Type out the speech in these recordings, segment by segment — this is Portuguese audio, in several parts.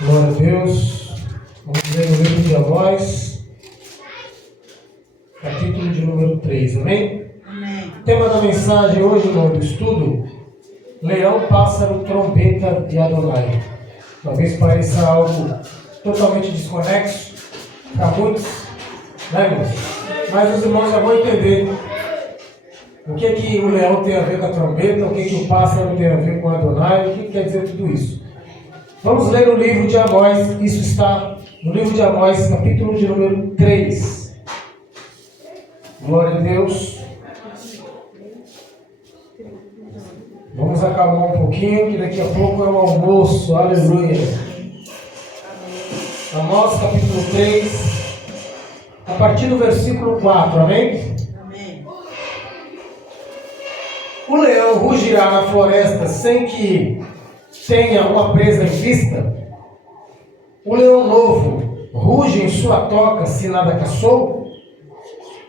Glória a Deus. Vamos ler o livro de Amós, capítulo de número 3, amém? Amém. O tema da mensagem hoje, irmão, do estudo: Leão, pássaro, trombeta de Adonai. Talvez pareça algo totalmente desconexo para muitos, né, irmãos? Mas os irmãos já vão entender o que o leão tem a ver com a trombeta, o que o pássaro tem a ver com Adonai, o que quer dizer tudo isso. Vamos ler o livro de Amós, isso está no livro de Amós, capítulo de número 3. Glória a Deus. Vamos acalmar um pouquinho, que daqui a pouco é o almoço, aleluia. Amós, capítulo 3, a partir do versículo 4, amém? Amém. O leão rugirá na floresta sem que tenha uma presa em vista? O leão novo ruge em sua toca se nada caçou?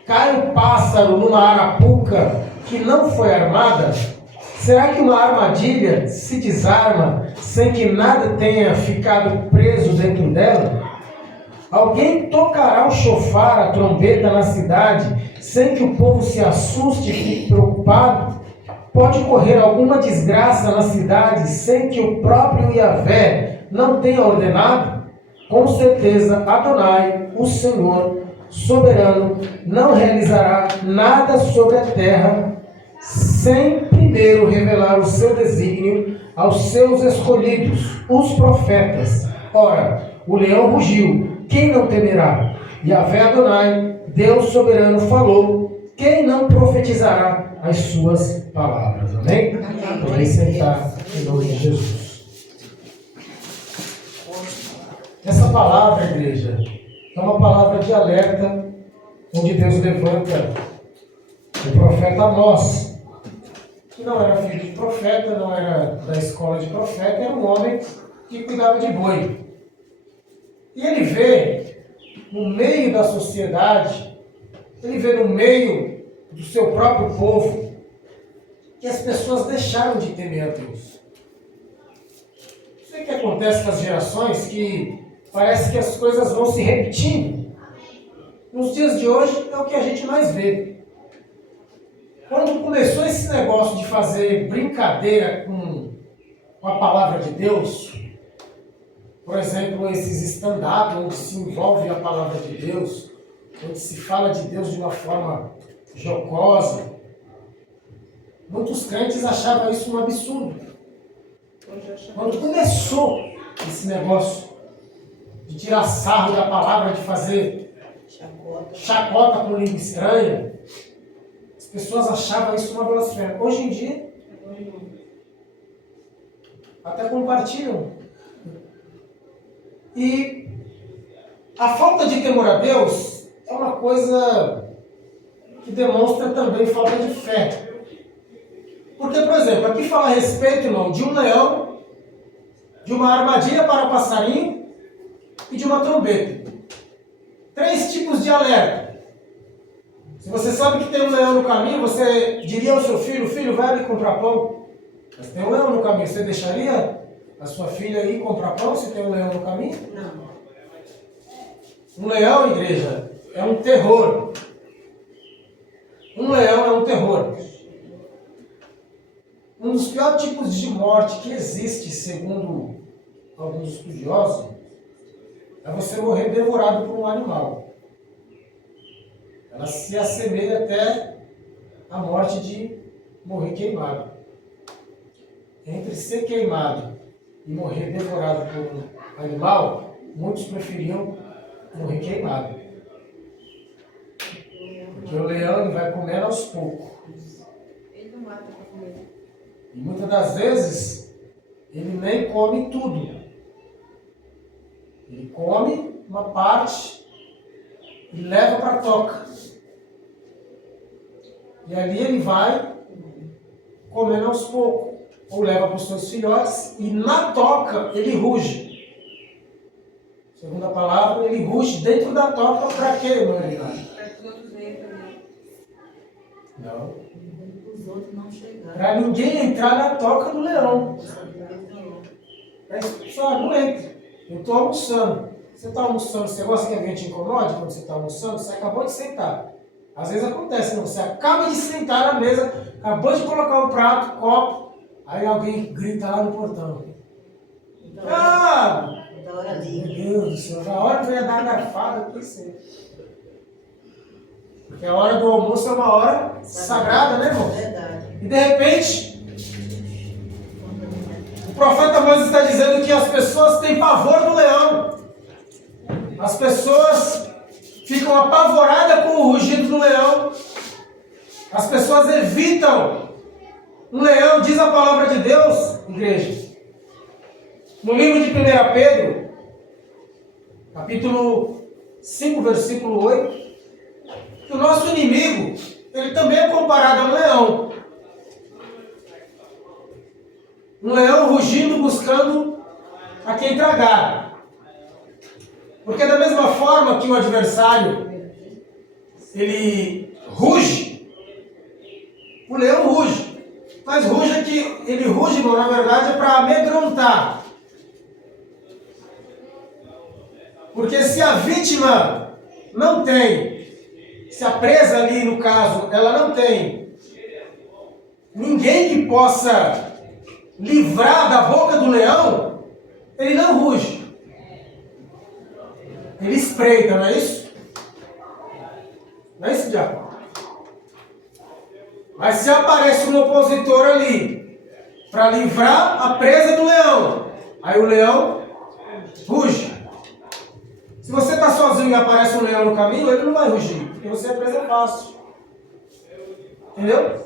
Cai o pássaro numa arapuca que não foi armada? Será que uma armadilha se desarma sem que nada tenha ficado preso dentro dela? Alguém tocará o chofar, a trombeta na cidade, sem que o povo se assuste e fique preocupado? Pode ocorrer alguma desgraça na cidade sem que o próprio Yahvé não tenha ordenado? Com certeza, Adonai, o Senhor soberano, não realizará nada sobre a terra sem primeiro revelar o seu desígnio aos seus escolhidos, os profetas. Ora, o leão rugiu, quem não temerá? Yahvé Adonai, Deus soberano, falou, quem não profetizará as suas palavras? Amém? Podem sentar em nome de Jesus. Essa palavra, igreja, é uma palavra de alerta, onde Deus levanta o profeta Amós, que não era filho de profeta, não era da escola de profeta, era um homem que cuidava de boi. E ele vê no meio da sociedade, ele vê no meio do seu próprio povo, que as pessoas deixaram de temer a Deus. Não sei o que acontece com as gerações, que parece que as coisas vão se repetindo. Nos dias de hoje é o que a gente mais vê. Quando começou esse negócio de fazer brincadeira com a palavra de Deus, por exemplo, esses stand-up onde se envolve a palavra de Deus, onde se fala de Deus de uma forma jocosa, muitos crentes achavam isso um absurdo. Quando começou esse negócio de tirar sarro da palavra, de fazer chacota com língua estranha, as pessoas achavam isso uma blasfêmia. Hoje em dia, até compartilham. E a falta de temor a Deus é uma coisa que demonstra também falta de fé. Porque, por exemplo, aqui fala a respeito, irmão, de um leão, de uma armadilha para passarinho e de uma trombeta. 3 tipos de alerta. Se você sabe que tem um leão no caminho, você diria ao seu filho, filho, vai ali comprar pão. Mas tem um leão no caminho, você deixaria a sua filha ir comprar pão se tem um leão no caminho? Não. Um leão, igreja, é um terror. Um leão é um terror. Um dos piores tipos de morte que existe, segundo alguns estudiosos, é você morrer devorado por um animal. Ela se assemelha até à morte de morrer queimado. Entre ser queimado e morrer devorado por um animal, muitos preferiam morrer queimado. Porque o leão ele vai comendo aos poucos. Ele não mata para comer. E muitas das vezes, ele nem come tudo. Ele come uma parte e leva para a toca. E ali ele vai comendo aos poucos. Ou leva para os seus filhotes e na toca ele ruge. Segundo a palavra, ele ruge dentro da toca para quê, irmão? Para que os outros venham também. Não. Os outros não chegaram. Para ninguém entrar na toca do leão. Só não entra. Eu estou almoçando. Você está almoçando, você gosta que alguém te incomode quando você está almoçando? Você acabou de sentar. Às vezes acontece, né? Você acaba de sentar na mesa, acabou de colocar o prato, copo, aí alguém grita lá no portão. Ah! Meu Deus do céu, na hora que eu ia dar a garfada, eu pensei. Porque a hora do almoço é uma hora sagrada, né, irmão? Verdade. E de repente, o profeta Moisés está dizendo que as pessoas têm pavor do leão. As pessoas ficam apavoradas com o rugido do leão. As pessoas evitam um leão, diz a palavra de Deus, igreja. No livro de 1 Pedro, capítulo 5, versículo 8, que o nosso inimigo, ele também é comparado a um leão. Um leão rugindo, buscando a quem tragar. Porque da mesma forma que o adversário, ele ruge, o leão ruge. Mas ruge aqui, ele ruge, na verdade, é para amedrontar. Porque se a vítima não tem, se a presa ali, no caso, ela não tem ninguém que possa livrar da boca do leão, ele não ruge. Ele espreita, não é isso? Não é isso, diabo? Mas se aparece um opositor ali para livrar a presa do leão, aí o leão ruge. Se você está sozinho e aparece um leão no caminho, ele não vai rugir, porque você é presa fácil. Entendeu?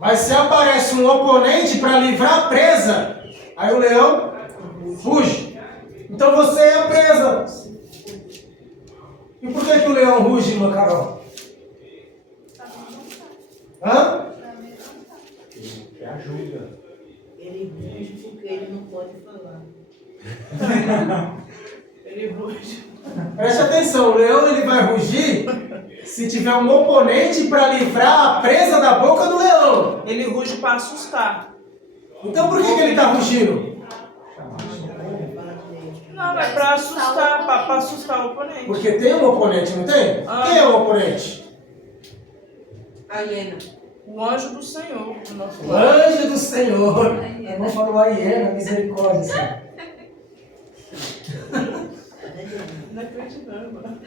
Mas se aparece um oponente para livrar a presa, aí o leão ruge. Então você é a presa. E por que o leão ruge, irmã Carol? Hã? Ele ajuda. Ele ruge porque ele não pode falar. Ele ruge. Preste atenção, o leão ele vai rugir se tiver um oponente para livrar a presa da boca do leão. Ele ruge para assustar. Então por que ele está rugindo? Não, é para assustar, para assustar o oponente. Porque tem um oponente, não tem? Quem é o oponente? A hiena. O anjo do Senhor, do nosso O lado. anjo do Senhor. Não falou a hiena, misericórdia, Senhor. Não acredito, não, mano.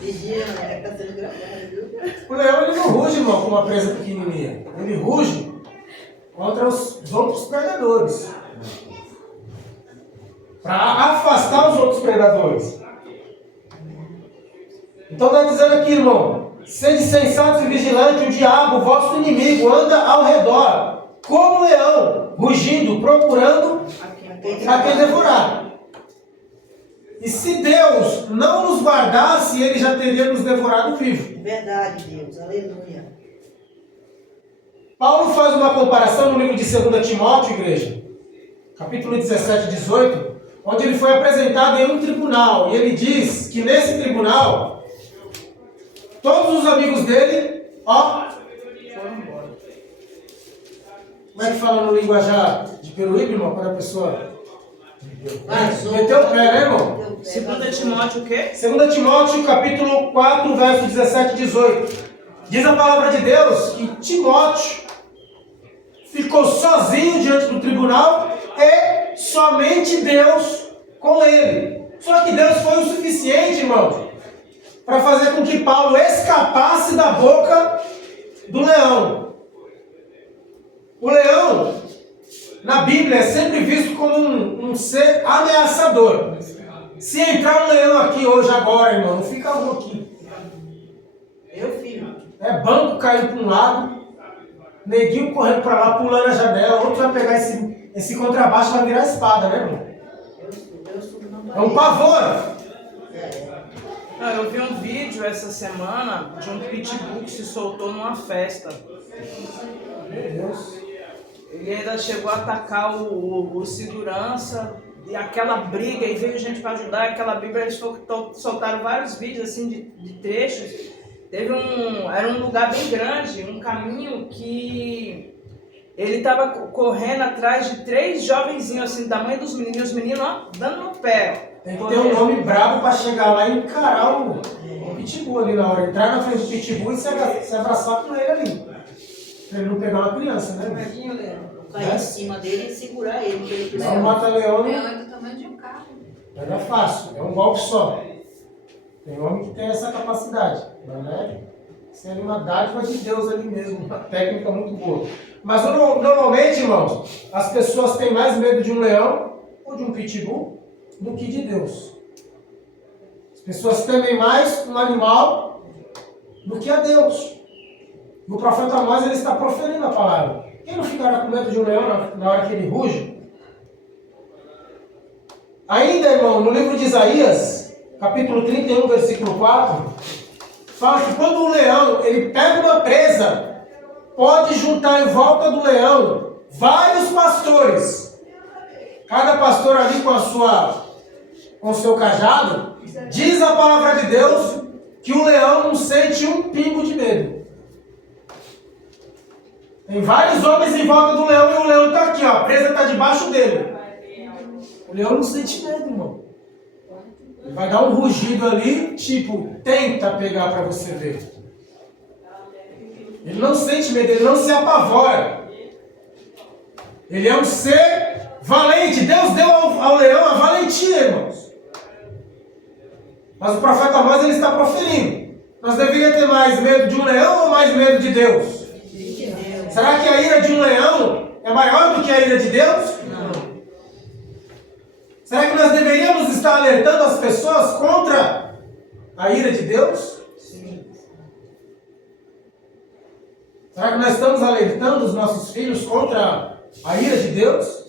Vigia, né? Tá sendo gravado, viu? O leão ele não ruge, irmão, com uma presa pequenininha. Ele ruge contra os outros predadores. Para afastar os outros predadores. Então está dizendo aqui, irmão, sede sensatos e vigilantes, o diabo, vosso inimigo, anda ao redor, como leão, rugindo, procurando a quem devorar. E se Deus não nos guardasse, ele já teria nos devorado vivo. Verdade, Deus. Aleluia. Paulo faz uma comparação no livro de 2 Timóteo, igreja, capítulo 17 e 18, onde ele foi apresentado em um tribunal. E ele diz que nesse tribunal, todos os amigos dele, foram embora. Como é que fala no linguajar de Peruíbe, irmão, quando a pessoa meteu o pé, né, irmão? 2 Timóteo o quê? 2 Timóteo, capítulo 4, verso 17 e 18. Diz a palavra de Deus que Timóteo ficou sozinho diante do tribunal e somente Deus com ele. Só que Deus foi o suficiente, irmão, para fazer com que Paulo escapasse da boca do leão. O leão, na Bíblia, é sempre visto como um ser ameaçador. Se entrar um leão aqui hoje, agora, irmão, não fica aqui. Meu filho. É banco caindo para um lado, neguinho correndo para lá, pulando a janela, outro vai pegar esse contrabaixo e vai virar espada, né, irmão? É um pavor. Não, eu vi um vídeo essa semana de um pitbull que se soltou numa festa. Meu Deus. Ele ainda chegou a atacar o segurança e aquela briga, e veio gente para ajudar, aquela briga, eles soltaram vários vídeos assim de trechos. Era um lugar bem grande, um caminho que Ele estava correndo atrás de 3 jovenzinhos, assim, do tamanho dos meninos. E os meninos, ó, dando no pé. Tem que ter um nome brabo pra chegar lá e encarar o pitbull ali na hora. Entrar na frente do pitbull e se abraçar com ele ali. Pra ele não pegar uma criança, né? Imagina, Leandro. Cair em cima dele e segurar ele. Pelo Não mata leão, O leão é do tamanho de um carro. não é fácil. É um golpe só. Tem homem que tem essa capacidade. Não é? Isso é uma dádiva de Deus ali mesmo. Uma técnica muito boa. Mas normalmente, irmãos, as pessoas têm mais medo de um leão ou de um pitbull do que de Deus. As pessoas temem mais um animal do que a Deus. E o profeta Amós, ele está proferindo a palavra. Quem não ficará com medo de um leão na hora que ele ruge? Ainda, irmão, no livro de Isaías, capítulo 31, versículo 4, fala que quando um leão, ele pega uma presa, pode juntar em volta do leão vários pastores. Cada pastor ali com o seu cajado, diz a palavra de Deus que o leão não sente um pingo de medo. Tem vários homens em volta do leão e o leão está aqui, ó, a presa está debaixo dele. O leão não sente medo, irmão. Ele vai dar um rugido ali, tipo, tenta pegar para você ver. Ele não sente medo, ele não se apavora. Ele é um ser valente. Deus deu ao leão a valentia, irmãos. Mas o profeta Amós, ele está proferindo. Nós deveríamos ter mais medo de um leão ou mais medo de Deus? Será que a ira de um leão é maior do que a ira de Deus? Não. Será que nós deveríamos estar alertando as pessoas contra a ira de Deus? Sim. Será que nós estamos alertando os nossos filhos contra a ira de Deus?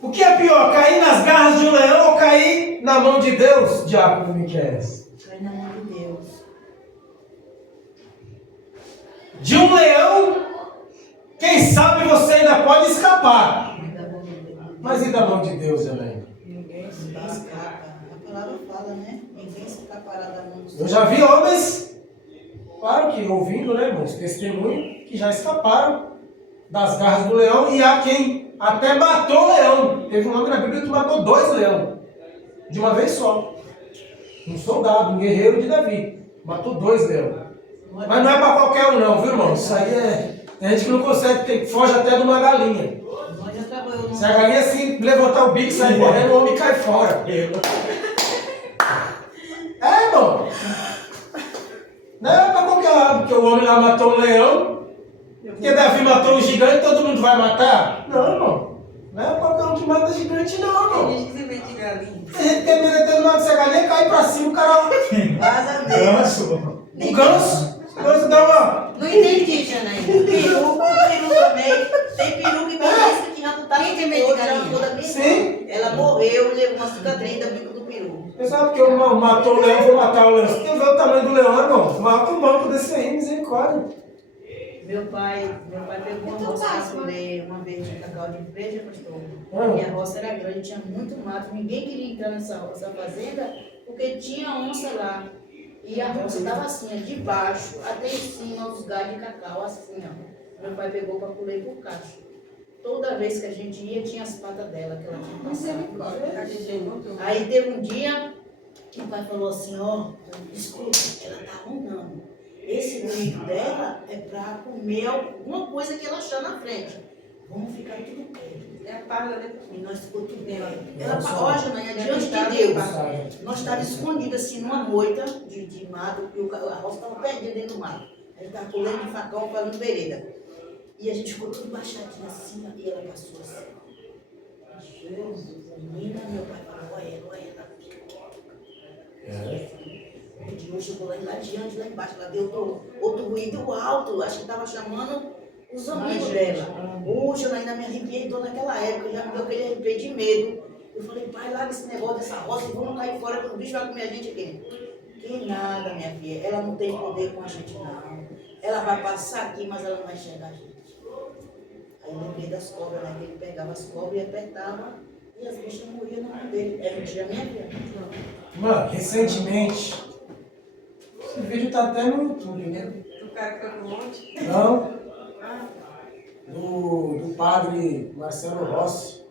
O que é pior, cair nas garras de um leão ou cair na mão de Deus, diácono Miquel? Cai na mão de Deus. De um leão, quem sabe você ainda pode escapar. Mas e da mão de Deus, Helena? Ninguém escapa. A palavra fala, né? Ninguém escapará da mão do Senhor. Eu já vi homens, claro que ouvindo, né, irmãos, testemunho, que já escaparam das garras do leão e há quem até matou o leão. Teve um homem na Bíblia que matou 2 leões, de uma vez só. Um soldado, um guerreiro de Davi, matou 2 leões. Mas não é para qualquer um não, viu, irmão? Isso aí tem gente que não consegue, foge até de uma galinha. Nós já trabalhamos. Se a galinha assim levantar o bico e sair correndo, o homem cai fora. É, irmão. Não é para qualquer lado, porque o homem lá matou um leão, porque Davi matou um gigante, todo mundo vai matar? Não, irmão. Não é qualquer um que mata gigante, não, irmão. Tem gente que se mete galinha. Tem gente que tem medo de ter nada dessa galinha, cai pra cima, o cara... Vaza mesmo. O ganso dá uma... Não entendi, Janaína. Peru também. Tem peru que parece que já não tá Quem tem medo de galinha? toda minha Sim. irmã. Ela morreu e levou uma cicatriz da bico do peru. Pessoal, porque eu matou o leão, vou matar o leão. Você quer ver o tamanho do leão, irmão? Mata um banco desse aí, misericórdia. Meu pai pegou uma roça para colher uma vez de cacau de empresa, pastor. Ah. Minha roça era grande, tinha muito mato. Ninguém queria entrar nessa fazenda porque tinha onça lá. E a roça estava assim, ó, de baixo até em cima, os galhos de cacau, assim, ó. Meu pai pegou para colher por caixa. Toda vez que a gente ia, tinha as patas dela, que ela tinha passado. Aí teve um dia, meu pai falou assim, ó, escuta, ela tá rondando. Esse grito dela é para comer alguma coisa que ela achar na frente. Vamos ficar tudo perto. É a parda dele. E nós ficou tudo bem. Ela falou, ó, Janaína, diante de Deus. Nós estávamos escondidos assim numa moita de mato, e a roça estava perdida dentro do mato. A gente estava colhendo de facão, fazendo vereda. E a gente ficou tudo baixadinho assim, e ela passou assim. Jesus, menina, meu pai falou, olha ela. O de hoje chegou lá adiante, lá embaixo, ela deu outro ruído alto, acho que estava chamando os amigos dela. Hoje eu ainda me arrepiei, então naquela época, já me deu aquele arrepio de medo. Eu falei, pai, larga esse negócio dessa roça e vamos cair fora, que o bicho vai comer a gente aqui. Que nada, minha filha, ela não tem poder com a gente, não. Ela vai passar aqui, mas ela não vai enxergar a gente. Aí eu lembrei das cobras, né? Que ele pegava as cobras e apertava, e as bichas morriam na mão dele. É mentira minha, filha? Mano, recentemente, esse vídeo tá até no YouTube, né? O cara que foi pro monte. Não, do padre Marcelo Rossi.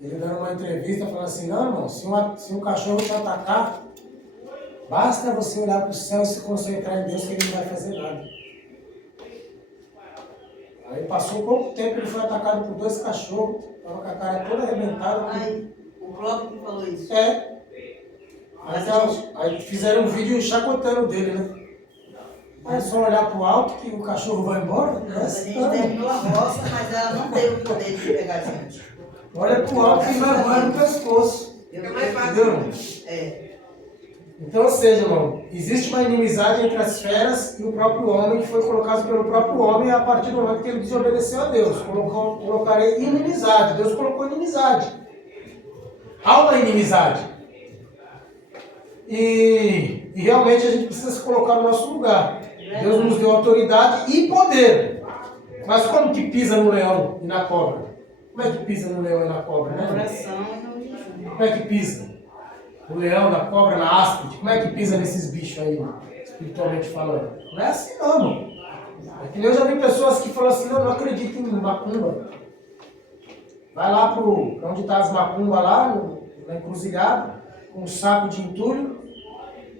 Ele dando uma entrevista falando assim, não, irmão, se um cachorro te atacar, basta você olhar para o céu e se concentrar em Deus que ele não vai fazer nada. Aí passou pouco tempo, ele foi atacado por 2 cachorros, estava com a cara toda arrebentada. Ai, o próprio que falou isso. É. Aí fizeram um vídeo chacotando dele, né? Aí é só olhar pro alto que o cachorro vai embora. A gente terminou a roça, mas ela não teve o poder de pegar a gente. Olha pro alto que vai no pescoço. É mais fácil. Entendeu? É. Então, ou seja, irmão, existe uma inimizade entre as feras e o próprio homem, que foi colocado pelo próprio homem a partir do momento que ele desobedeceu a Deus. Colocarei inimizade. Deus colocou inimizade. Há uma inimizade. E realmente a gente precisa se colocar no nosso lugar. Deus nos deu autoridade e poder. Mas como que pisa no leão e na cobra? Como é que pisa no leão e na cobra, né? Oração e no jejum. Como é que pisa? O leão, na cobra, na áspide. Como é que pisa nesses bichos aí, espiritualmente falando? Não é assim não, mano. É que eu já vi pessoas que falam assim, não acredito em macumba. Vai lá pra onde tá as macumbas lá, na encruzilhada, com um saco de entulho,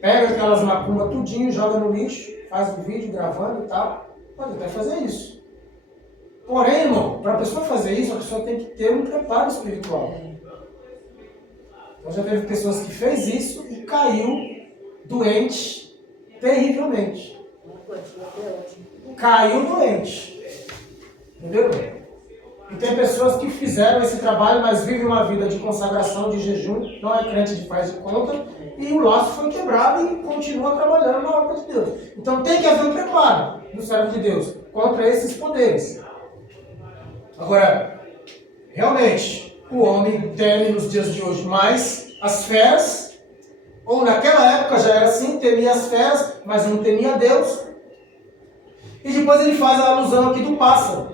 pega aquelas macumbas tudinho, joga no lixo, faz um vídeo gravando e tal. Pode até fazer isso. Porém, irmão, para a pessoa fazer isso, a pessoa tem que ter um preparo espiritual. Então já teve pessoas que fez isso e caiu doente terrivelmente. Caiu doente. Entendeu? E tem pessoas que fizeram esse trabalho, mas vivem uma vida de consagração, de jejum, não é crente de faz de conta, e o laço foi quebrado e continua trabalhando na obra de Deus. Então tem que haver um preparo no servo de Deus contra esses poderes. Agora, realmente, o homem teme nos dias de hoje mais as feras, ou naquela época já era assim, temia as feras, mas não temia Deus. E depois ele faz a alusão aqui do pássaro.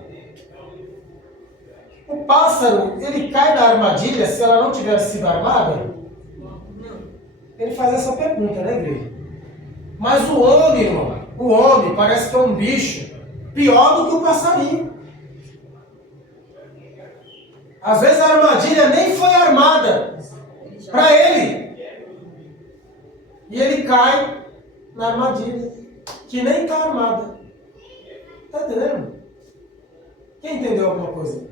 O pássaro, ele cai na armadilha se ela não tivesse sido armada? Ele faz essa pergunta, né, igreja? Mas o homem, irmão, o homem parece que é um bicho pior do que o passarinho. Às vezes a armadilha nem foi armada para ele. E ele cai na armadilha, que nem está armada. Está entendendo? Quem entendeu alguma coisa?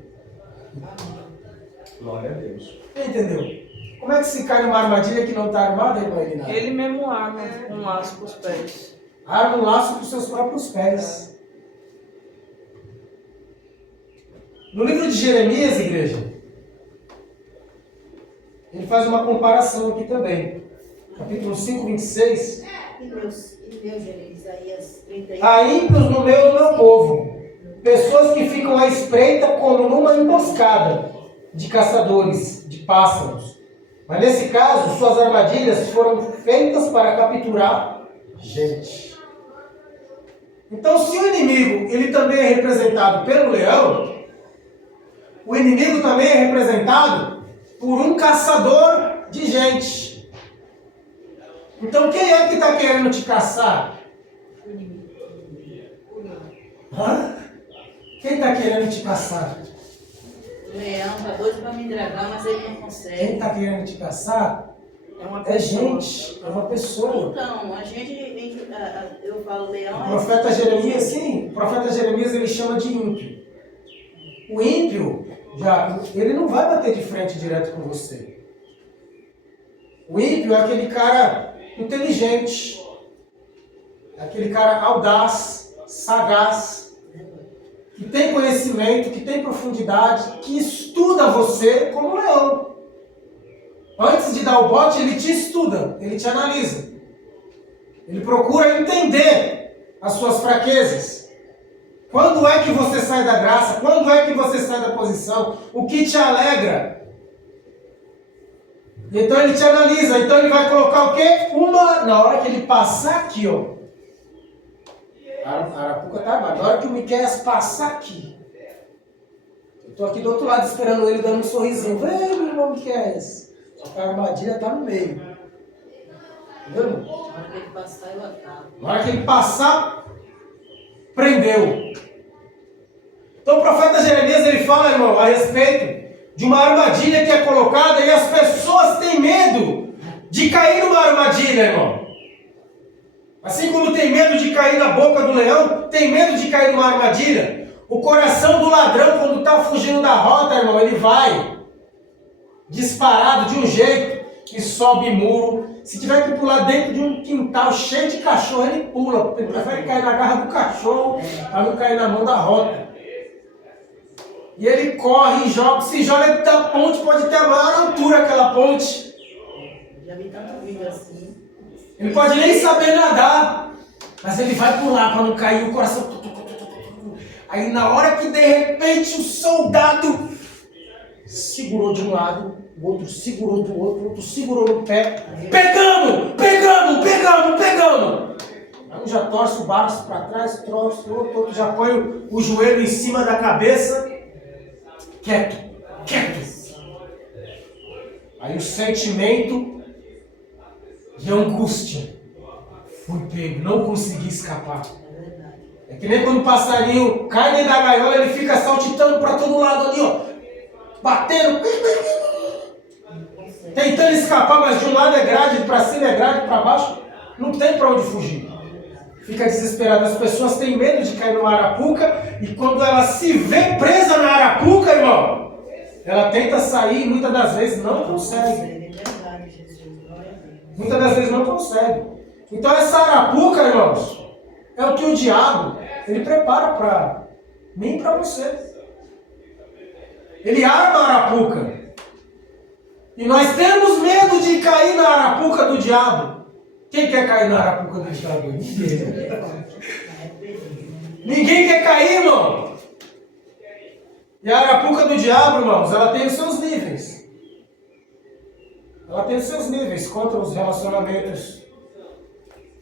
Glória a Deus. Quem entendeu? Como é que se cai numa armadilha que não está armada, irmão Elinado? Ele mesmo arma um laço para os pés. Arma um laço para os seus próprios pés. No livro de Jeremias, igreja, ele faz uma comparação aqui também. Capítulo 5, 26. E meu Isaías 31. Há ímpios no meio do meu povo, pessoas que ficam à espreita como numa emboscada de caçadores, de pássaros. Mas nesse caso, suas armadilhas foram feitas para capturar gente. Então, se o inimigo ele também é representado pelo leão, o inimigo também é representado por um caçador de gente. Então, quem é que está querendo te caçar? Hã? Quem está querendo te caçar? O leão está doido para me dragar, mas ele não Quem consegue. está querendo te caçar É uma é pessoa. gente, é uma pessoa. Então, eu falo leão. O profeta Jeremias, sim, o profeta Jeremias ele chama de ímpio. O ímpio, ele não vai bater de frente direto com você. O ímpio é aquele cara inteligente, é aquele cara audaz, sagaz, que tem conhecimento, que tem profundidade, que estuda você como um leão. Antes de dar o bote, ele te estuda, ele te analisa. Ele procura entender as suas fraquezas. Quando é que você sai da graça? Quando é que você sai da posição? O que te alegra? Então ele te analisa. Então ele vai colocar o quê? Na hora que ele passar aqui, ó. A arapuca tá armada. Na hora que o Miqueias passar aqui. Eu tô aqui do outro lado esperando ele dando um sorrisinho. Vem, meu irmão Miqueias. Só que a armadilha tá no meio. Entendeu? Na hora que ele passar, eu acabo. Na hora que ele passar, prendeu. Então o profeta Jeremias ele fala, irmão, a respeito de uma armadilha que é colocada e as pessoas têm medo de cair numa armadilha, irmão. Assim como tem medo de cair na boca do leão, tem medo de cair numa armadilha. O coração do ladrão, quando está fugindo da rota, irmão, ele vai disparado de um jeito que sobe muro. Se tiver que pular dentro de um quintal cheio de cachorro, ele pula. Ele prefere cair na garra do cachorro para não cair na mão da rota. E ele corre e joga. Se joga da ponte, pode ter a maior altura aquela ponte. Já vi tanto vídeo assim. Ele pode nem saber nadar, mas ele vai pular para não cair o coração. Aí na hora que de repente o soldado segurou de um lado, o outro segurou do outro, o outro segurou no pé. Pegamos! Pegamos! Pegamos! Pegamos! Aí um já torce o braço para trás, torce o outro já põe o joelho em cima da cabeça. Quieto, quieto. Aí o sentimento de angústia. Fui pego, não consegui escapar. É que nem quando o passarinho cai dentro da gaiola, ele fica saltitando para todo lado ali, ó. Batendo. Tentando escapar, mas de um lado é grade, para cima é grade, para baixo. Não tem para onde fugir. Fica desesperado. As pessoas têm medo de cair numa arapuca e quando ela se vê presa na arapuca, irmão, ela tenta sair e muitas das vezes não consegue. Muitas das vezes não consegue. Então essa arapuca, irmãos, é o que o diabo, ele prepara para mim e para você. Ele arma a arapuca. E nós temos medo de cair na arapuca do diabo. Quem quer cair na arapuca do diabo? Ninguém. Ninguém quer cair, irmão. E a arapuca do diabo, irmãos, ela tem os seus níveis. Ela tem os seus níveis contra os relacionamentos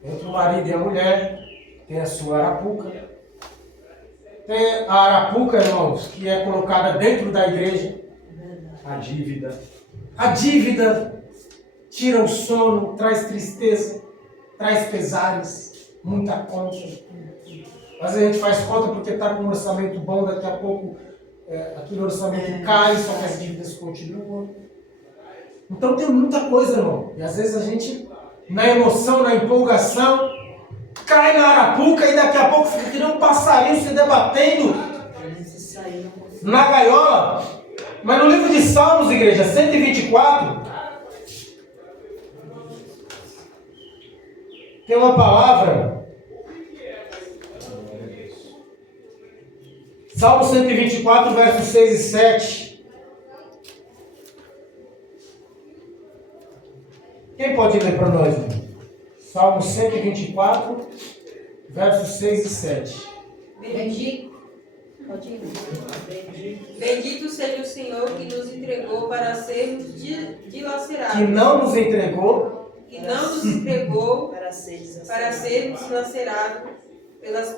entre o marido e a mulher. Tem a sua arapuca. Tem a arapuca, irmãos, que é colocada dentro da igreja. A dívida. A dívida tira o sono, traz tristeza, traz pesares, muita conta. Às vezes a gente faz conta porque está com um orçamento bom, daqui a pouco aquele orçamento cai, só que as dívidas continuam. Então tem muita coisa, irmão. E às vezes a gente, na emoção, na empolgação, cai na arapuca e daqui a pouco fica que nem um passarinho se debatendo na gaiola. Mas no livro de Salmos, igreja, 124, tem uma palavra. Salmo 124, versos 6 e 7. Quem pode ler para nós? Salmo 124, versos 6 e 7. Bendito seja o Senhor que nos entregou para sermos dilacerados. Que não nos entregou. Que não nos entregou Para sermos dilacerados pelas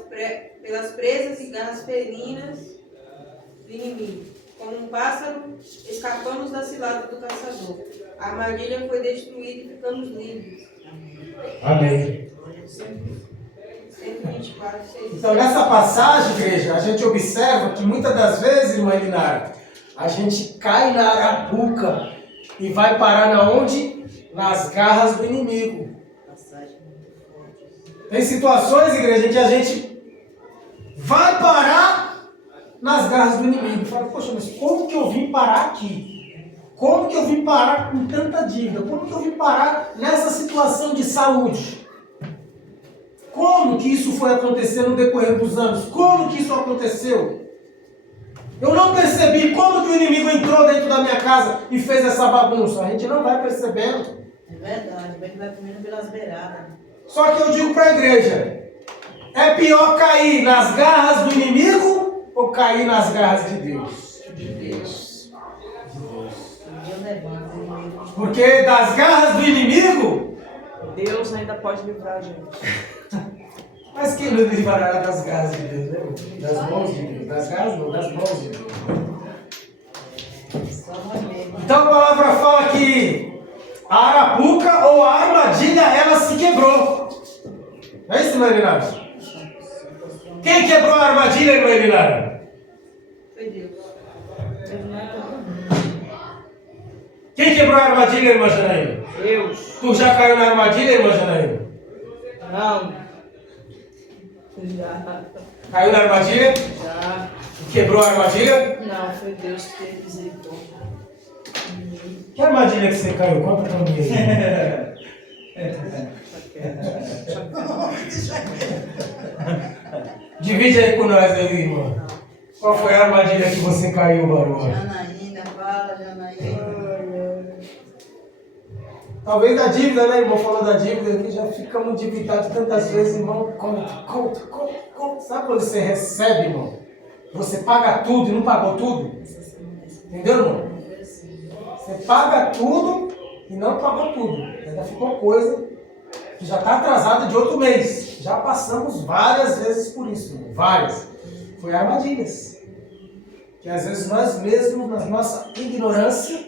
presas e garras ferinas do inimigo. Como um pássaro, escapamos da cilada do caçador. A armadilha foi destruída e ficamos livres. Amém. 124, 6. Então, nessa passagem, igreja, a gente observa que muitas das vezes, irmã Elinara, a gente cai na arapuca e vai parar na onde? Nas garras do inimigo. Tem situações, igreja, que a gente vai parar nas garras do inimigo. Fala, poxa, mas como que eu vim parar aqui? Como que eu vim parar com tanta dívida? Como que eu vim parar nessa situação de saúde? Como que isso foi acontecer no decorrer dos anos? Como que isso aconteceu? Eu não percebi como que o inimigo entrou dentro da minha casa e fez essa bagunça. A gente não vai percebendo. É verdade, vai comendo pelas beiradas. Só que eu digo para a igreja, é pior cair nas garras do inimigo ou cair nas garras de Deus? De Deus. Deus levanta o inimigo. Porque das garras do inimigo, Deus ainda pode livrar a gente. mas quem nos livrará das garras de Deus, né? Das mãos de Deus. Das garras não, das mãos de Deus. Só nós mesmos. Então a palavra fala que a arapuca ou a armadilha, ela se quebrou. Não é isso, irmã Elinara? Quem quebrou a armadilha, irmã Elinara? Quem quebrou a armadilha, irmã Janaína? Deus. Tu já caiu na armadilha, irmã Janaína? Não. Já. Caiu na armadilha? Já. Quebrou a armadilha? Não, foi Deus que teve misericórdia. Que armadilha que você caiu? Conta pra mim aí. Divide aí com nós aí, irmão. Qual foi a armadilha que você caiu, Barulho? Janaína, fala, Janaína. Talvez da dívida, né, irmão? Falou da dívida, que já ficamos endividados tantas vezes, irmão. Conta. Sabe quando você recebe, irmão? Você paga tudo e não pagou tudo? Entendeu, irmão? Você paga tudo e não pagou tudo. Ainda ficou coisa que já está atrasada de outro mês. Já passamos várias vezes por isso, irmão. Várias. Foi armadilhas. Que às vezes nós mesmos, na nossa ignorância,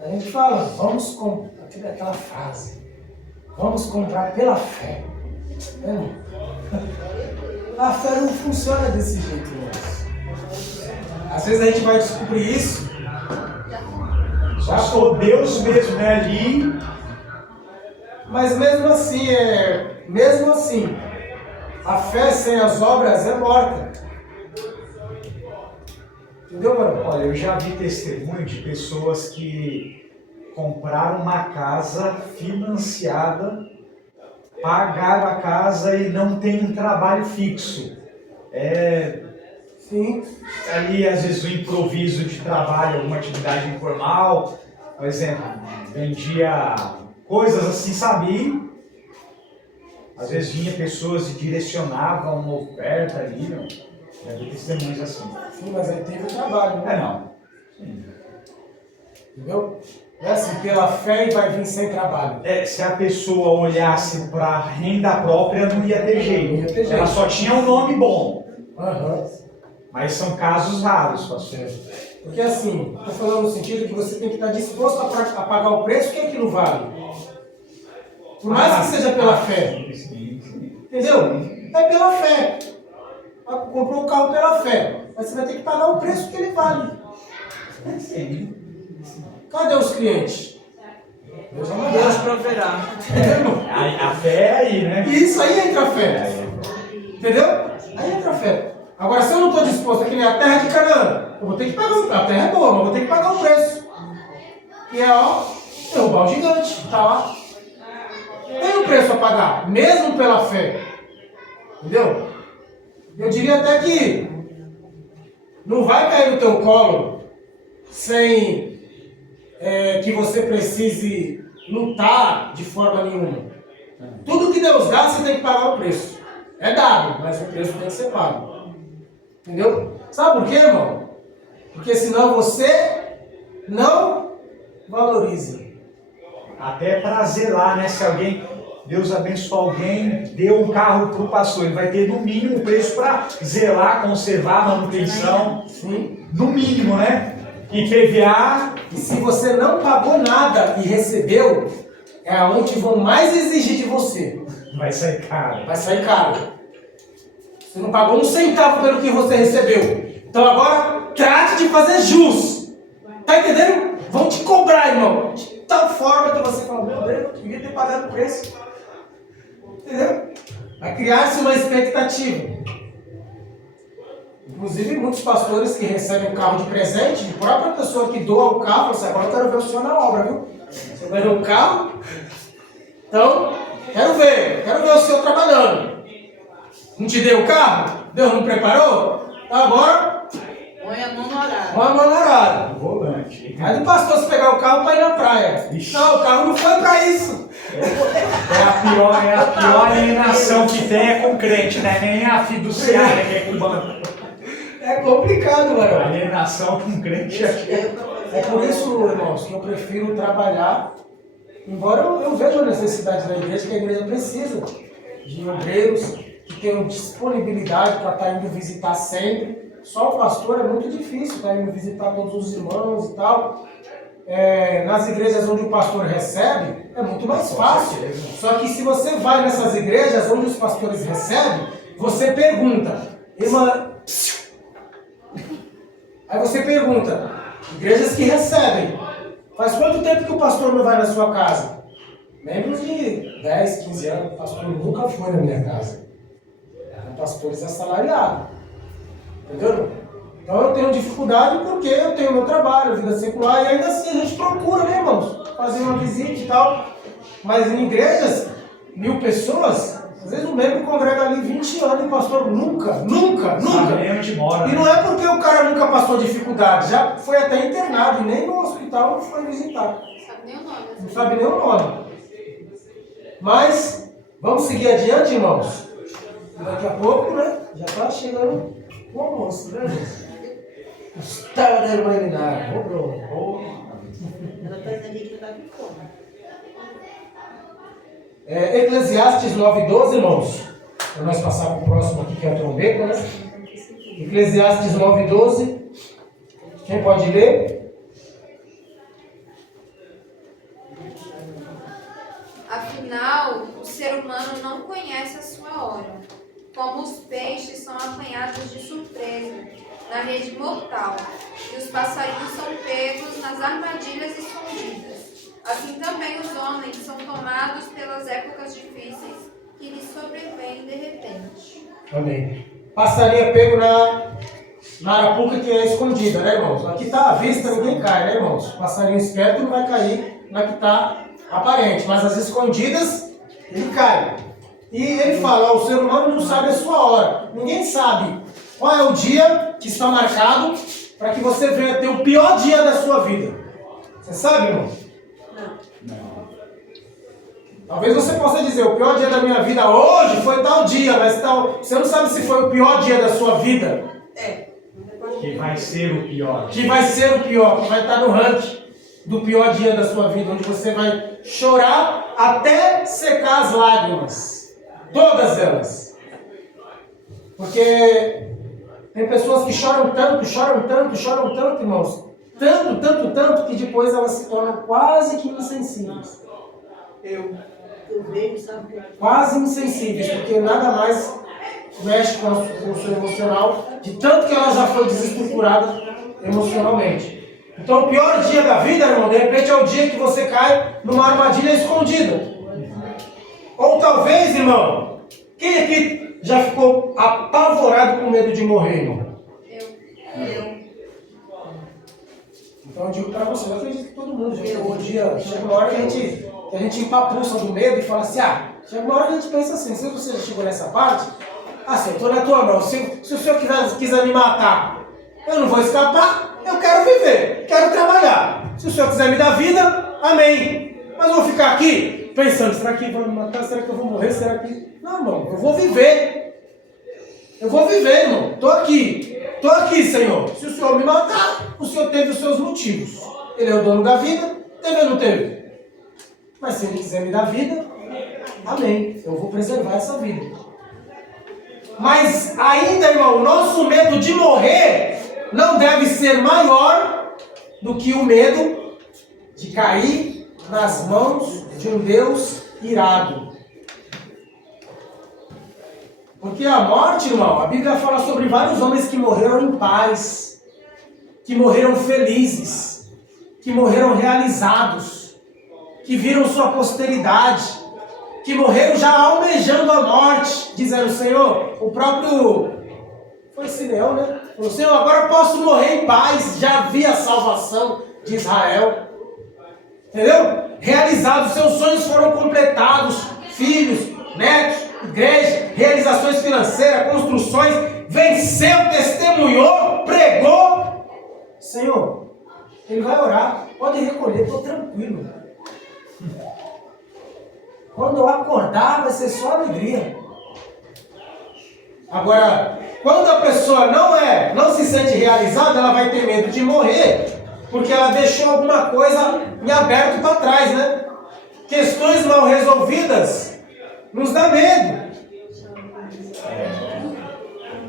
a gente fala, vamos comprar, aquela frase, vamos comprar pela fé. A fé não funciona desse jeito, irmãos. Às vezes a gente vai descobrir isso. Já sou Deus mesmo, né? Ali. Mas mesmo assim, a fé sem as obras é morta. Entendeu, mano? Olha, eu já vi testemunho de pessoas que compraram uma casa financiada, pagaram a casa e não tem um trabalho fixo. Sim. Ali, às vezes, o improviso de trabalho, alguma atividade informal, por exemplo, vendia coisas assim, sabe? Às vezes vinha pessoas e direcionavam uma oferta ali, não? Já vi testemunhos assim. Sim, mas aí teve o trabalho, né? Não. Entendeu? É assim, pela fé e vai vir sem trabalho. Se a pessoa olhasse para renda própria, não ia ter jeito. Não ia ter jeito. Ela só tinha um nome bom. Aham. Mas são casos raros, pastor. Porque assim, estou falando no sentido que você tem que estar disposto a pagar o preço que aquilo vale. Por mais que seja pela fé. Entendeu? É pela fé. Comprou um carro pela fé. Mas você vai ter que pagar o preço que ele vale. Cadê os clientes? Deus vai mandar. Deus proverá. Entendeu? A fé é aí, né? Isso aí entra a fé. Entendeu? Aí entra a fé. Agora, se eu não estou disposto a que nem a terra de Canaã, eu vou ter que pagar o preço. A terra é boa, mas eu vou ter que pagar o preço. E é, ó, derrubar o gigante. Tá lá. Tem um preço a pagar, mesmo pela fé. Entendeu? Eu diria até que não vai cair no teu colo sem que você precise lutar de forma nenhuma. Tudo que Deus dá, você tem que pagar o preço. É dado, mas o preço tem que ser pago. Entendeu? Sabe por quê, irmão? Porque senão você não valoriza. Até para zelar, né? Se alguém, Deus abençoou alguém, deu um carro para o pastor, ele vai ter no mínimo um preço para zelar, conservar, manutenção. Sim. No mínimo, né? E PVA. E se você não pagou nada e recebeu, é aonde vão mais exigir de você. Vai sair caro. Vai sair caro. Você não pagou um centavo pelo que você recebeu. Então agora, trate de fazer jus. Tá entendendo? Vão te cobrar, irmão. De tal forma que você fala, meu Deus, eu devia ter pagado o preço. Entendeu? Vai criar-se uma expectativa. Inclusive, muitos pastores que recebem um carro de presente, a própria pessoa que doa o carro, fala assim, agora eu quero ver o senhor na obra, viu? Você ganhou o carro? Então, quero ver o senhor trabalhando. Não te deu o carro? Deus não preparou? Então agora, Põe a mão no horário. põe a mão no horário. Volante. Aí do pastor se pegar o carro para ir na praia. Ixi. Não, o carro não foi para isso. É a pior alienação que tem é com crente, né? Nem a fiduciária que é com banco. É complicado, A mano. alienação com crente é... É por isso, irmãos, que eu prefiro trabalhar, embora eu veja a necessidade da igreja, que a igreja precisa de obreiros que tenham disponibilidade para estar indo visitar sempre. Só o pastor é muito difícil estar indo visitar todos os irmãos e tal. Nas igrejas onde o pastor recebe, é muito mais fácil. Só que se você vai nessas igrejas onde os pastores recebem, você pergunta, irmã... Aí você pergunta, igrejas que recebem, Faz quanto tempo que o pastor não vai na sua casa? Menos de 10, 15 anos. O pastor nunca foi na minha casa. Eram pastores assalariados. Entendeu? Então eu tenho dificuldade porque eu tenho meu trabalho, vida secular, e ainda assim a gente procura, né, irmãos? Fazer uma visita e tal. Mas em igrejas, 1000 pessoas, às vezes o membro congrega ali 20 anos e o pastor nunca. Sabe nem onde mora. E não é porque o cara nunca passou dificuldade, já foi até internado e nem no hospital foi visitar. Não sabe nem o nome. Mas, vamos seguir adiante, irmãos? Daqui a pouco, né? Já está chegando o almoço, né, gente? Estava na iluminar. Ô, Bruno. Ela está dizendo que está com fome. Eclesiastes 9:12, irmãos. Para nós passar para o próximo aqui, que é a trombeta, né? Eclesiastes 9:12. Quem pode ler? Afinal, o ser humano não conhece a sua hora, como os peixes são apanhados de surpresa na rede mortal, e os passarinhos são pegos nas armadilhas escondidas. Assim também os homens são tomados pelas épocas difíceis que lhes sobrevêm de repente. Amém. Passarinho pego na arapuca que é escondida, né, irmãos? Aqui está à vista, ninguém cai, né, irmãos? Passarinho esperto não vai cair na que está aparente, mas as escondidas, ele cai. E ele fala, o ser humano não sabe a sua hora. Ninguém sabe qual é o dia que está marcado para que você venha ter o pior dia da sua vida. Você sabe, irmão? Não. Talvez você possa dizer, o pior dia da minha vida hoje foi tal dia, mas você não sabe se foi o pior dia da sua vida. Que vai ser o pior. Que vai ser o pior, que vai estar no ranking do pior dia da sua vida, onde você vai chorar até secar as lágrimas. Todas elas. Porque tem pessoas que choram tanto, irmãos. Tanto, que depois elas se tornam quase que insensíveis. Eu vejo, sabe? Quase insensíveis, porque nada mais mexe com o seu emocional, de tanto que ela já foi desestruturada emocionalmente. Então o pior dia da vida, irmão, de repente é o dia que você cai numa armadilha escondida. Ou talvez, irmão, quem aqui já ficou apavorado com medo de morrer, irmão? Eu. Então eu digo pra você, eu acredito que todo mundo já chegou um dia, chega uma hora que a gente empapuça do medo e fala assim, chega uma hora que a gente pensa assim, se você já chegou nessa parte, assim, eu estou na tua mão, se o senhor quiser me matar, eu não vou escapar, eu quero viver, quero trabalhar. Se o senhor quiser me dar vida, amém. Mas eu vou ficar aqui pensando, será que vão me matar? Será que eu vou morrer? Será que... Não, irmão, eu vou viver. Eu vou viver, irmão. Estou aqui, Senhor. Se o Senhor me matar, o Senhor teve os seus motivos. Ele é o dono da vida, teve ou não teve? Mas se Ele quiser me dar vida, amém. Eu vou preservar essa vida. Mas ainda, irmão, o nosso medo de morrer não deve ser maior do que o medo de cair nas mãos de um Deus irado. Porque a morte, irmão, a Bíblia fala sobre vários homens que morreram em paz, que morreram felizes, que morreram realizados, que viram sua posteridade, que morreram já almejando a morte, dizendo, Senhor, o próprio, foi Simeão, né? Falou, Senhor, agora posso morrer em paz, já vi a salvação de Israel. Entendeu? Realizados, seus sonhos foram completados, filhos, netos, igreja, realizações financeiras, construções, venceu, testemunhou, pregou. Senhor, ele vai orar, pode recolher, estou tranquilo. Quando eu acordar, vai ser só alegria. Agora, quando a pessoa não se sente realizada, ela vai ter medo de morrer, porque ela deixou alguma coisa em aberto para trás, né? Questões mal resolvidas nos dá medo.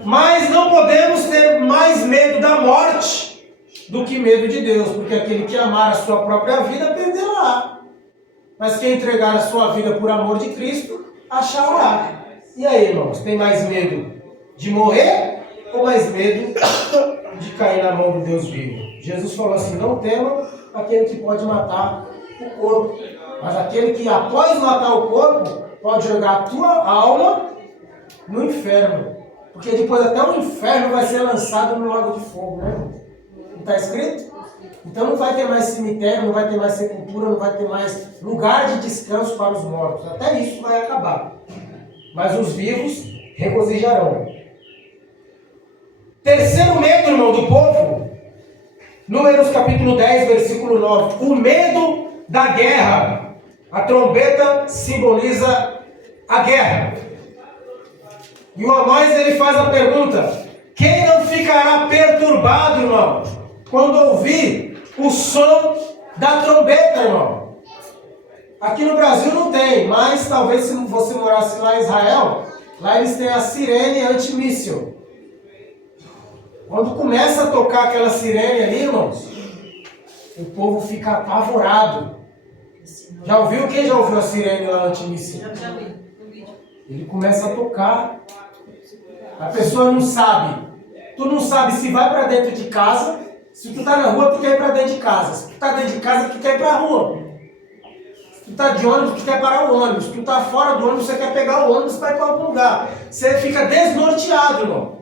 Mas não podemos ter mais medo da morte do que medo de Deus, porque aquele que amar a sua própria vida perderá. Mas quem entregar a sua vida por amor de Cristo, achará. E aí, irmãos, tem mais medo de morrer ou mais medo de cair na mão do Deus vivo. Jesus falou assim: não tema aquele que pode matar o corpo, mas aquele que após matar o corpo pode jogar a tua alma no inferno. Porque depois até o inferno vai ser lançado no lago de fogo, né? Não está escrito? Então não vai ter mais cemitério, não vai ter mais sepultura, não vai ter mais lugar de descanso para os mortos. Até isso vai acabar. Mas os vivos regozijarão. Terceiro medo, irmão, do povo. Números capítulo 10, versículo 9. O medo da guerra. A trombeta simboliza a guerra. E o Amós, ele faz a pergunta: quem não ficará perturbado, irmão, quando ouvir o som da trombeta, irmão? Aqui no Brasil não tem, mas talvez se você morasse lá em Israel, lá eles têm a sirene antimíssil. Quando começa a tocar aquela sirene ali, irmãos, o povo fica apavorado. Já ouviu? Quem já ouviu a sirene lá antimíssil? Já vi no vídeo. Ele começa a tocar. A pessoa não sabe. Tu não sabe se vai para dentro de casa. Se tu tá na rua, tu quer ir para dentro de casa. Se tu tá dentro de casa, tu quer ir para a rua. Se tu tá de ônibus, tu quer parar o ônibus. Se tu tá fora do ônibus, você quer pegar o ônibus para ir para algum lugar. Você fica desnorteado, irmão.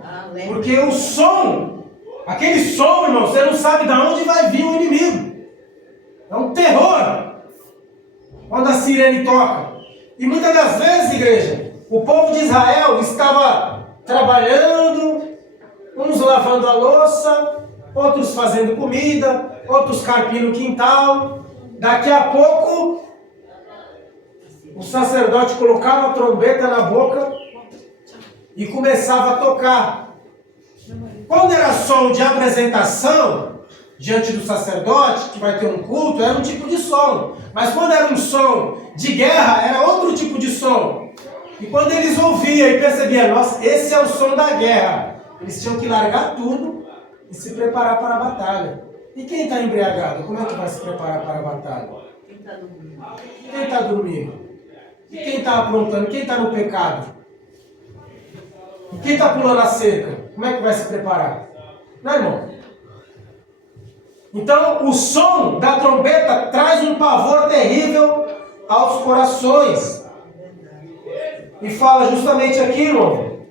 Porque o som, aquele som, irmão, você não sabe de onde vai vir o inimigo. É um terror quando a sirene toca. E muitas das vezes, igreja, o povo de Israel estava trabalhando, uns lavando a louça, outros fazendo comida, outros carpindo o quintal. Daqui a pouco, o sacerdote colocava a trombeta na boca e começava a tocar. Quando era som de apresentação, diante do sacerdote, que vai ter um culto, era um tipo de som. Mas quando era um som de guerra, era outro tipo de som. E quando eles ouviam e percebiam: nossa, esse é o som da guerra, eles tinham que largar tudo e se preparar para a batalha. E quem está embriagado, como é que vai se preparar para a batalha? Quem está dormindo? E quem está aprontando? Quem está no pecado? E quem está pulando a cerca? Como é que vai se preparar? Não, irmão? Então, o som da trombeta traz um pavor terrível aos corações. E fala justamente aqui, irmão.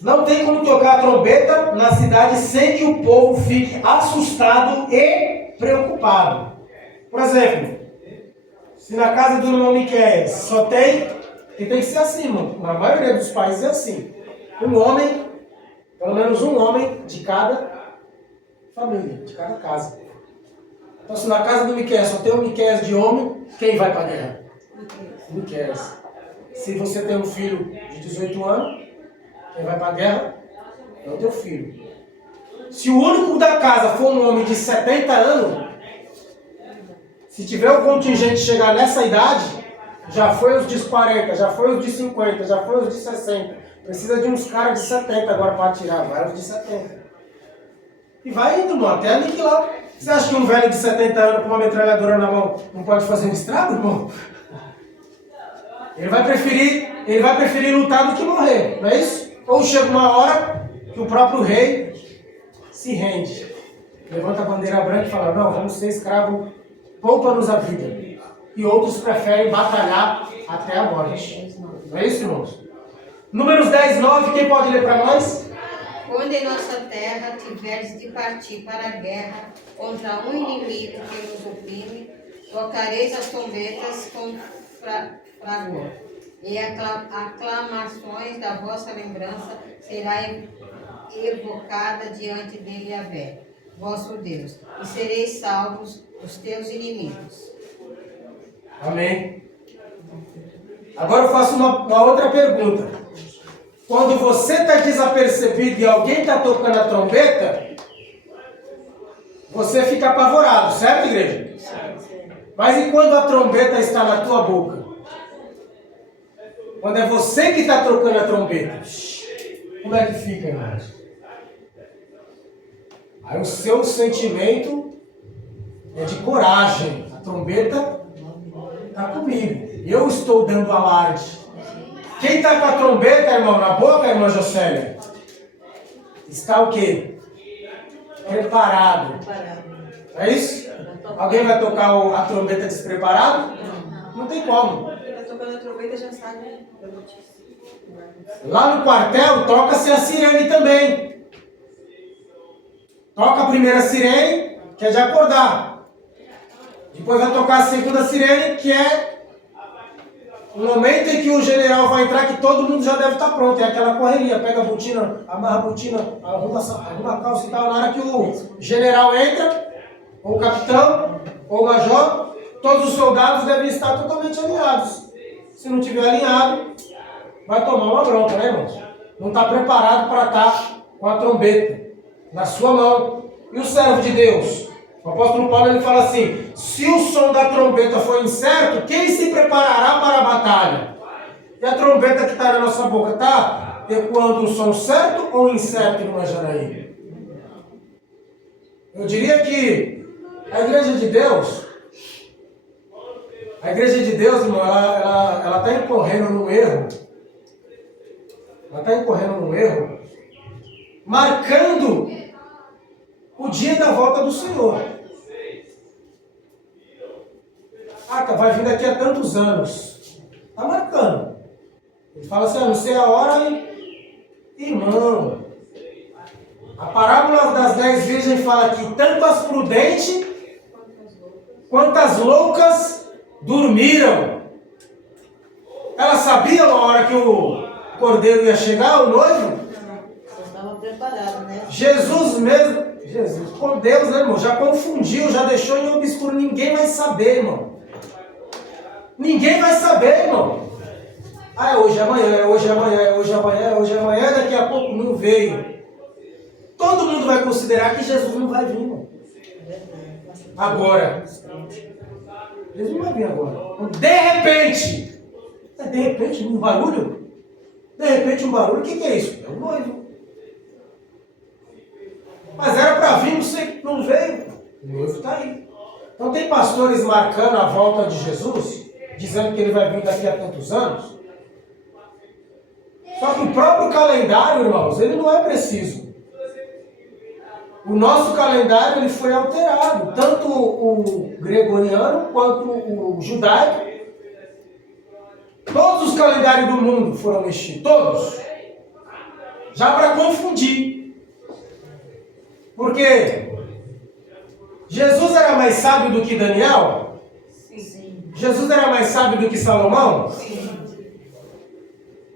Não tem como tocar a trombeta na cidade sem que o povo fique assustado e preocupado. Por exemplo, se na casa do irmão Miqueias só tem, e tem que ser assim, irmão. Na maioria dos países é assim. Um homem, pelo menos um homem de cada família, de cada casa. Então, se na casa do Miqueias só tem um Miqueias de homem, quem vai para a guerra? Miqueias. Se você tem um filho de 18 anos, quem vai para a guerra é o teu filho. Se o único da casa for um homem de 70 anos, se tiver o contingente chegar nessa idade, já foi os de 40, já foi os de 50, já foi os de 60. Precisa de uns caras de 70 agora para atirar, vai os de 70. E vai indo, irmão, até aniquilar. Você acha que um velho de 70 anos com uma metralhadora na mão não pode fazer um estrago, irmão? Ele vai preferir lutar do que morrer, não é isso? Ou chega uma hora que o próprio rei se rende. Levanta a bandeira branca e fala: não, vamos ser escravo, poupa-nos a vida. E outros preferem batalhar até a morte. Não é isso, irmãos? Números 10, 9, quem pode ler para nós? Quando em nossa terra tiveres de partir para a guerra contra um inimigo que nos oprime, tocareis as trombetas com fragor, e aclamações da vossa lembrança será evocada diante dele Yahvé, vosso Deus, e sereis salvos dos teus inimigos. Amém. Agora eu faço uma outra pergunta. Quando você está desapercebido e alguém está tocando a trombeta, você fica apavorado, certo, igreja? Mas e quando a trombeta está na tua boca? Quando é você que está tocando a trombeta, como é que fica, irmãos? Aí o seu sentimento é de coragem. A trombeta está comigo. Eu estou dando alarde. Quem está com a trombeta, irmão, na boca, irmã Jocélia, está o quê? Preparado. É isso? Alguém vai tocar a trombeta despreparado? Não tem como. Está tocando a trombeta, já sabe da notícia. Lá no quartel, toca-se a sirene também. Toca a primeira sirene, que é de acordar. Depois vai tocar a segunda sirene, que é o momento em que o general vai entrar, que todo mundo já deve estar pronto. É aquela correria, pega a botina, amarra a botina, arruma a calça e tal. Na hora que o general entra, ou o capitão, ou o major, todos os soldados devem estar totalmente alinhados. Se não tiver alinhado, vai tomar uma bronca, né, irmãos? Não está preparado para estar com a trombeta na sua mão. E o servo de Deus? O apóstolo Paulo ele fala assim: se o som da trombeta for incerto, quem se preparará para a batalha? E a trombeta que está na nossa boca está ecoando um som certo ou incerto, irmã Janaína? Eu diria que a igreja de Deus, irmão, ela está incorrendo num erro. Ela está incorrendo num erro, marcando o dia da volta do Senhor. Vai vir daqui a tantos anos. Está marcando. Ele fala assim, não sei a hora, irmão. A parábola das 10 virgens fala que tanto as prudentes quanto as loucas dormiram. Elas sabiam a hora que o cordeiro ia chegar, o noivo? Você estava preparado, né? Jesus, com Deus, né, irmão? Já confundiu, já deixou em obscuro. Ninguém vai saber, irmão. Ninguém vai saber, irmão. É hoje, amanhã, é hoje, amanhã, é hoje, amanhã, é hoje, amanhã, daqui a pouco não veio. Todo mundo vai considerar que Jesus não vai vir, irmão. Agora. Jesus não vai vir agora. De repente, um barulho? De repente, um barulho, o que é isso? É o noivo. Mas era para vir, não veio. O noivo está aí. Então tem pastores marcando a volta de Jesus, dizendo que ele vai vir daqui a tantos anos. Só que o próprio calendário, irmãos, ele não é preciso. O nosso calendário ele foi alterado, tanto o gregoriano quanto o judaico. Todos os calendários do mundo foram mexidos, todos. Já para confundir. Porque Jesus era mais sábio do que Daniel? Sim. Jesus era mais sábio do que Salomão? Sim.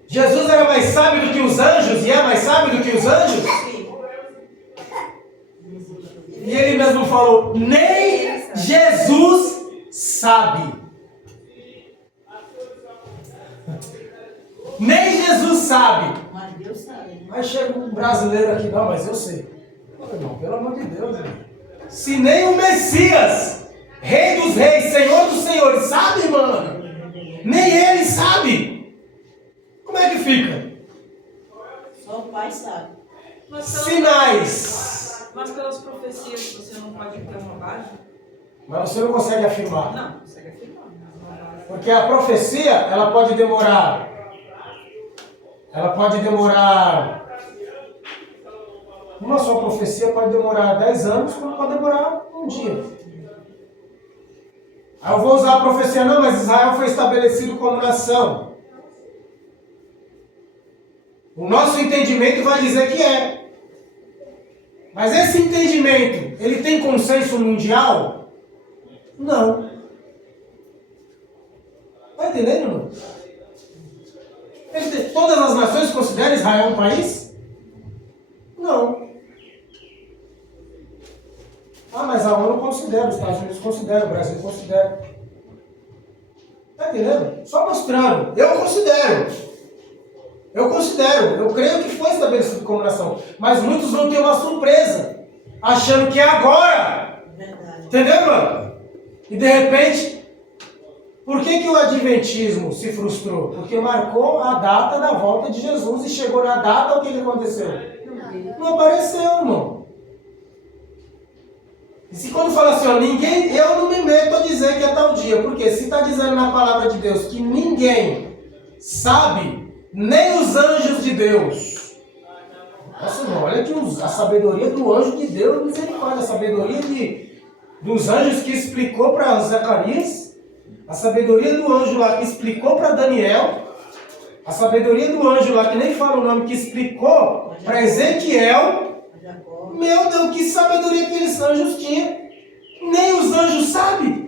Jesus era mais sábio do que os anjos e é mais sábio do que os anjos? Sim. E ele mesmo falou, nem Jesus sabe. Nem Jesus sabe. Mas Deus sabe. Mas chega um brasileiro aqui, não, mas eu sei. Pô, irmão, pelo amor de Deus, irmão. Se nem o Messias, Rei dos Reis, Senhor dos Senhores, sabe, mano? Nem ele sabe. Como é que fica? Só o Pai sabe. Sinais. Mas pelas profecias você não pode ter uma base? Mas você não consegue afirmar. Não, consegue afirmar. Porque a profecia, ela pode demorar. Uma só profecia pode demorar 10 anos, como pode demorar um dia. Aí eu vou usar a profecia, não, mas Israel foi estabelecido como nação. O nosso entendimento vai dizer que é. Mas esse entendimento, ele tem consenso mundial? Não. Está entendendo, não? Todas as nações consideram Israel um país? Não. Mas a ONU considera, os Estados Unidos consideram, o Brasil considera. Está entendendo? Só mostrando. Eu considero, eu creio que foi estabelecido como nação. Mas muitos vão ter uma surpresa, achando que é agora. Verdade. Entendeu, mano? E de repente, por que o Adventismo se frustrou? Porque marcou a data da volta de Jesus e chegou na data, o que aconteceu? Não apareceu, irmão. E se quando fala assim, ó, eu não me meto a dizer que é tal dia, porque se está dizendo na palavra de Deus que ninguém sabe, nem os anjos de Deus. Nossa, irmão, olha aqui a sabedoria do anjo de Deus, misericórdia, a sabedoria dos anjos que explicou para Zacarias, a sabedoria do anjo lá que explicou para Daniel, a sabedoria do anjo lá que nem fala o nome, que explicou para Ezequiel. Meu Deus, que sabedoria aqueles anjos tinham. Nem os anjos sabem.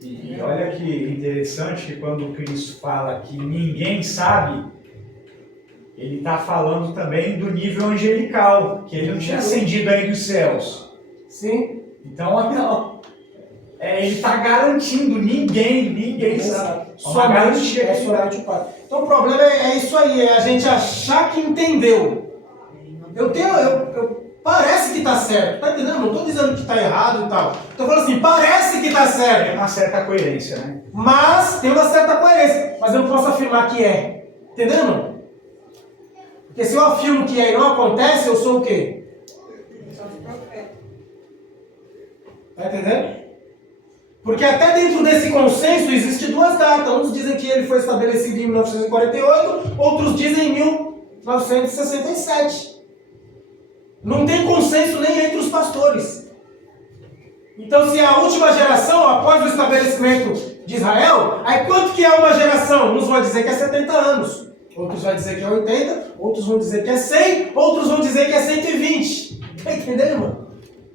E olha que interessante que quando Cristo fala que ninguém sabe, ele está falando também do nível angelical, que ele não tinha ascendido aí dos céus. Sim. Então, ele está garantindo, ninguém sabe. Somente o Pai. Então o problema é isso aí, é a gente achar que entendeu. Parece que está certo, tá entendendo? Não estou dizendo que está errado e tal. Estou falando assim, parece que está certo. Tem uma certa coerência, né? Mas tem uma certa coerência. Mas eu não posso afirmar que é. Entendendo? Porque se eu afirmo que é e não acontece, eu sou o quê? Tá entendendo? Porque até dentro desse consenso existe duas datas. Uns dizem que ele foi estabelecido em 1948, outros dizem em 1967. Não tem consenso nem entre os pastores. Então, se é a última geração, após o estabelecimento de Israel, aí quanto que é uma geração? Uns vão dizer que é 70 anos, outros vão dizer que é 80, outros vão dizer que é 100, outros vão dizer que é 120. Tá entendendo, irmão?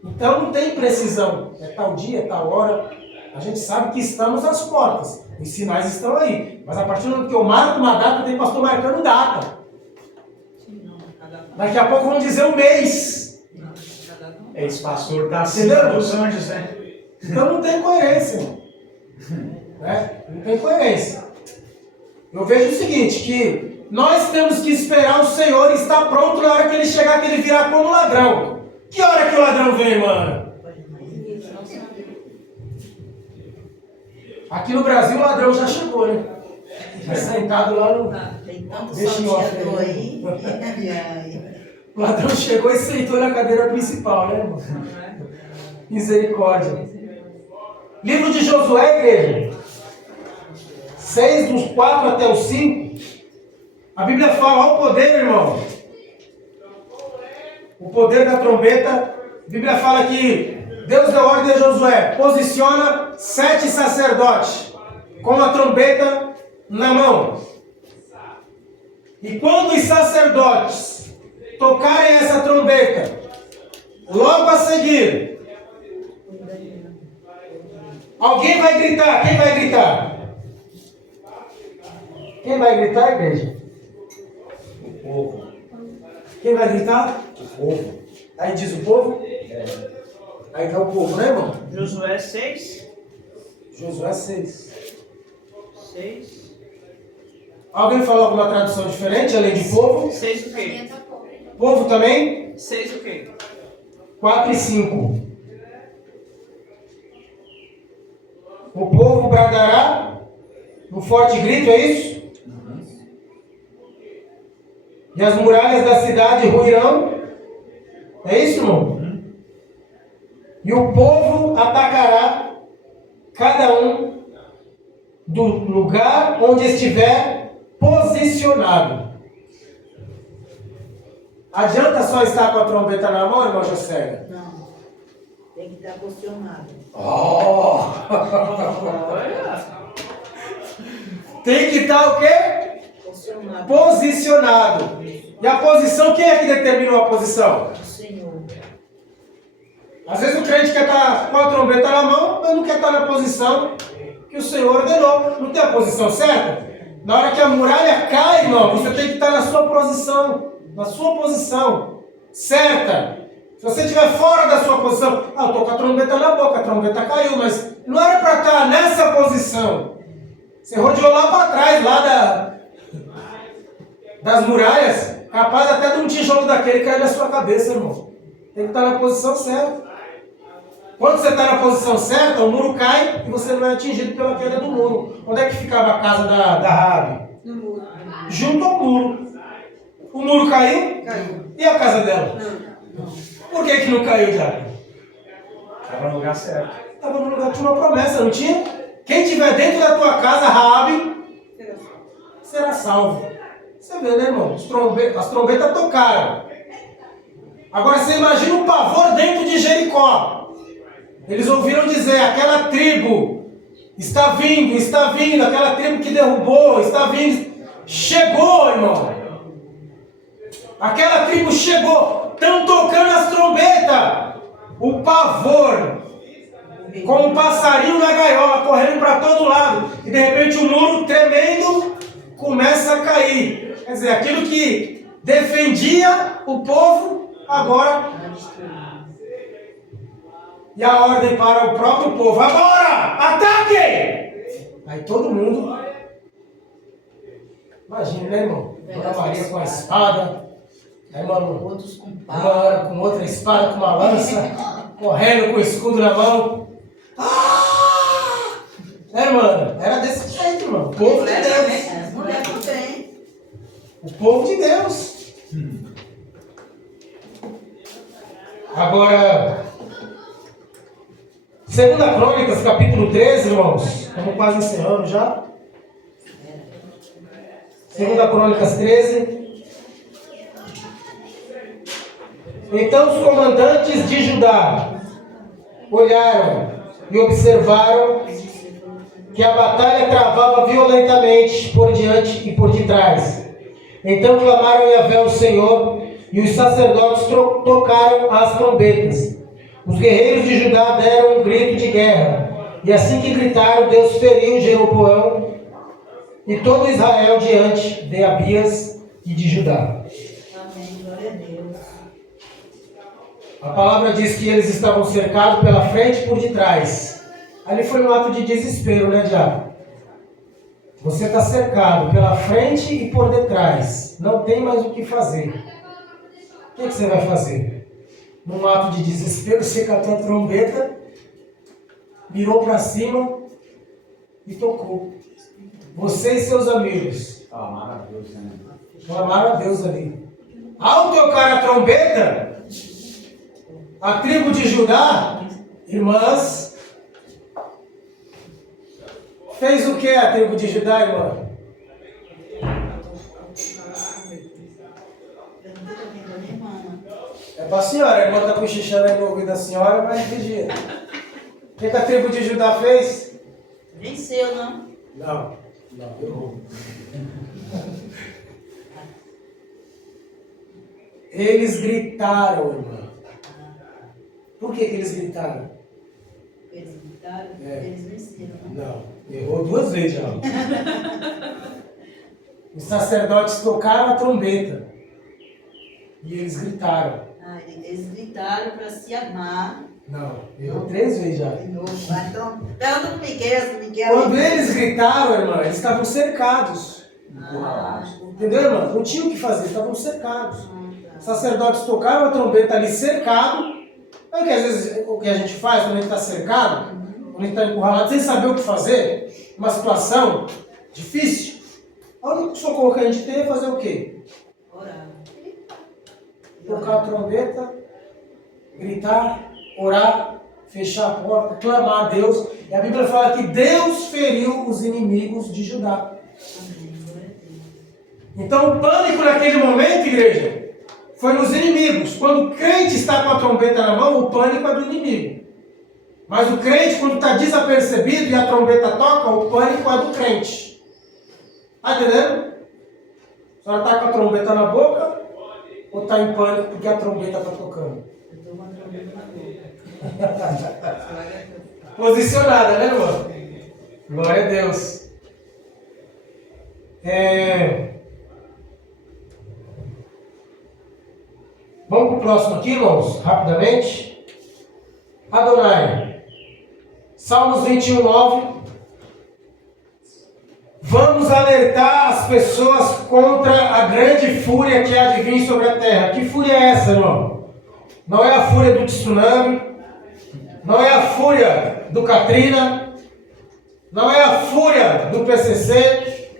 Então não tem precisão. É tal dia, é tal hora. A gente sabe que estamos às portas. Os sinais estão aí. Mas a partir do momento que eu marco uma data, tem pastor marcando data. Daqui a pouco vão dizer um mês. Esse pastor está acima dos anjos, né? Então não tem coerência, irmão. Né? Não tem coerência. Eu vejo o seguinte, que nós temos que esperar o Senhor estar pronto na hora que ele chegar, que ele virá como ladrão. Que hora que o ladrão vem, mano? Aqui no Brasil o ladrão já chegou, né? Já sentado lá no... Tem tanto Deixa eu salteador aí. O ladrão chegou e sentou na cadeira principal, né, irmão? Misericórdia. Livro de Josué, igreja. 6, dos 4 até os 5. A Bíblia fala, olha o poder, irmão. O poder da trombeta. A Bíblia fala que Deus deu ordem a Josué. Posiciona 7 sacerdotes com a trombeta na mão. E quando os sacerdotes tocarem essa trombeta, logo a seguir, alguém vai gritar. Quem vai gritar? Quem vai gritar, igreja? O povo. Quem vai gritar? O povo. Aí diz o povo? Aí tá o povo, né, irmão? Josué 6. Josué 6. 6. Alguém falou alguma tradução diferente, além de povo? 6 o quê? Povo também? 6 o quê? 4 e 5. O povo bradará no forte grito, é isso? E as muralhas da cidade ruirão. É isso, irmão? E o povo atacará cada um do lugar onde estiver posicionado. Adianta só estar com a trombeta na mão, irmão José? Não. Tem que estar posicionado. Oh! Olha. Tem que estar o quê? Posicionado. Posicionado. E a posição, quem é que determinou a posição? O Senhor. Às vezes o crente quer estar com a trombeta na mão, mas não quer estar na posição que o Senhor ordenou. Não tem a posição certa? Na hora que a muralha cai, irmão, você tem que estar na sua posição. Na sua posição certa. Se você estiver fora da sua posição, eu estou com a trombeta na boca, a trombeta caiu, mas não era para estar nessa posição. Você rodeou lá para trás, lá das muralhas, capaz até de um tijolo daquele cair na sua cabeça, irmão. Tem que estar na posição certa. Quando você está na posição certa, o muro cai e você não é atingido pela queda do muro. Onde é que ficava a casa da Raabe? No muro. Junto ao muro. O muro caiu? Caiu. E a casa dela? Não. Por que não caiu, Diabo? Estava no lugar certo. Estava no lugar, tinha uma promessa, não tinha? Quem estiver dentro da tua casa, Raabe, será salvo. Você vê, né, irmão? As trombetas tocaram. Agora você imagina o pavor dentro de Jericó. Eles ouviram dizer, aquela tribo está vindo, aquela tribo que derrubou, está vindo. Chegou, irmão. Aquela tribo chegou. Estão tocando as trombetas. O pavor, como um passarinho na gaiola, correndo para todo lado. E de repente o muro tremendo começa a cair. Quer dizer, aquilo que defendia o povo, agora. E a ordem para o próprio povo: agora, ataque! Aí todo mundo. Imagina, né, irmão? Dona Maria com a espada. Aí, mano, Outros com uma hora com outra espada, com uma lança, correndo com o escudo na mão. Mano, era desse jeito, irmão. O povo de Deus. As mulheres também. O povo de Deus. Agora, 2 Crônicas, capítulo 13, irmãos. Estamos quase encerrando já. 2 Crônicas 13. Então os comandantes de Judá olharam e observaram que a batalha travava violentamente por diante e por detrás. Então clamaram a Yahvé o Senhor, e os sacerdotes tocaram as trombetas. Os guerreiros de Judá deram um grito de guerra, e assim que gritaram, Deus feriu Jeroboão e todo Israel diante de Abias e de Judá. Amém, glória a Deus. A palavra diz que eles estavam cercados pela frente e por detrás. Ali foi um ato de desespero, né, diabo? Você está cercado pela frente e por detrás. Não tem mais o que fazer. O que você vai fazer? Num ato de desespero, você catou a trombeta, virou para cima e tocou. Você e seus amigos Clamaram a Deus, né? clamaram a Deus ali. Ao tocar a trombeta, a tribo de Judá, irmãs, fez o que a tribo de Judá, irmã? É para a senhora, a irmã está cochichando aí no ouvido da senhora, mas vigia. O que a tribo de Judá fez? Venceu, não? Não, errou. Eles gritaram, irmã. Por que eles gritaram? Eles gritaram, É. eles venceram, não? Não, errou 2 vezes já. Os sacerdotes tocaram a trombeta e eles gritaram. Ah, eles gritaram para se armar. Não, errou 3 vezes já. De novo. Então, pergunta pro Miguel. Quando eles gritaram, irmã, eles estavam cercados. Entendeu, irmã? Não tinha o que fazer, estavam cercados. Os sacerdotes tocaram a trombeta ali cercado. Sabe que às vezes o que a gente faz quando a gente está cercado, quando a gente está encurralado, sem saber o que fazer, uma situação difícil, o único socorro que a gente tem é fazer o quê? Orar. Tocar a trombeta, gritar, orar, fechar a porta, clamar a Deus. E a Bíblia fala que Deus feriu os inimigos de Judá. Então o pânico naquele momento, igreja, foi nos inimigos. Quando o crente está com a trombeta na mão, o pânico é do inimigo. Mas o crente, quando está desapercebido e a trombeta toca, o pânico é do crente. Está entendendo? A senhora está com a trombeta na boca ou está em pânico porque a trombeta está tocando? Eu estou com a trombeta na boca. Posicionada, né, irmão? Glória a Deus. Vamos para o próximo aqui, irmãos, rapidamente. Adonai. Salmos 21, 9. Vamos alertar as pessoas contra a grande fúria que há de vir sobre a terra. Que fúria é essa, irmão? Não é a fúria do tsunami, não é a fúria do Katrina, não é a fúria do PCC,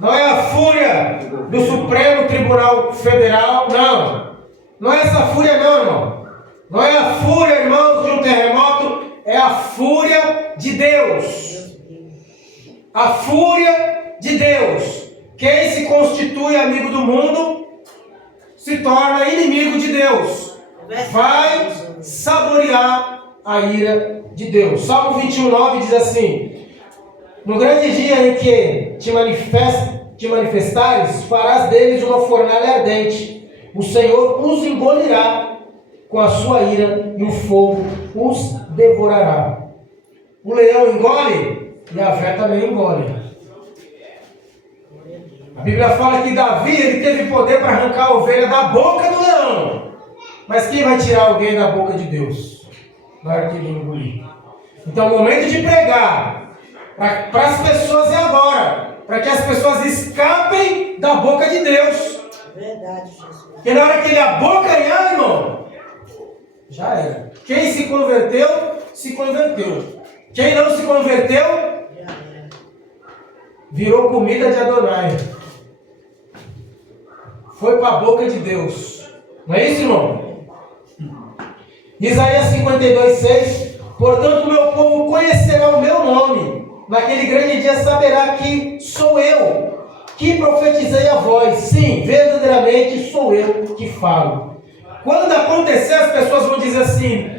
não é a fúria do Supremo Tribunal Federal, não. Não é essa fúria não, irmão. Não é a fúria, irmãos, de um terremoto, é a fúria de Deus. A fúria de Deus. Quem se constitui amigo do mundo se torna inimigo de Deus. Vai saborear a ira de Deus. Salmo 21:9 diz assim: no grande dia em que te manifestares, farás deles uma fornalha ardente. O Senhor os engolirá com a sua ira e o fogo os devorará. O leão engole e a Yahvé também engole. A Bíblia fala que Davi ele teve poder para arrancar a ovelha da boca do leão. Mas quem vai tirar alguém da boca de Deus? Na hora que ele engolir. Então o momento de pregar para as pessoas é agora. Para que as pessoas escapem da boca de Deus. Verdade, Jesus. Porque na hora que ele abocanhar, irmão, já era. Quem se converteu, se converteu. Quem não se converteu, virou comida de Adonai. Foi para a boca de Deus. Não é isso, irmão? Isaías 52:6. Portanto, o meu povo conhecerá o meu nome. Naquele grande dia saberá que sou eu, que profetizei a voz. Sim, verdadeiramente sou eu que falo. Quando acontecer, as pessoas vão dizer assim: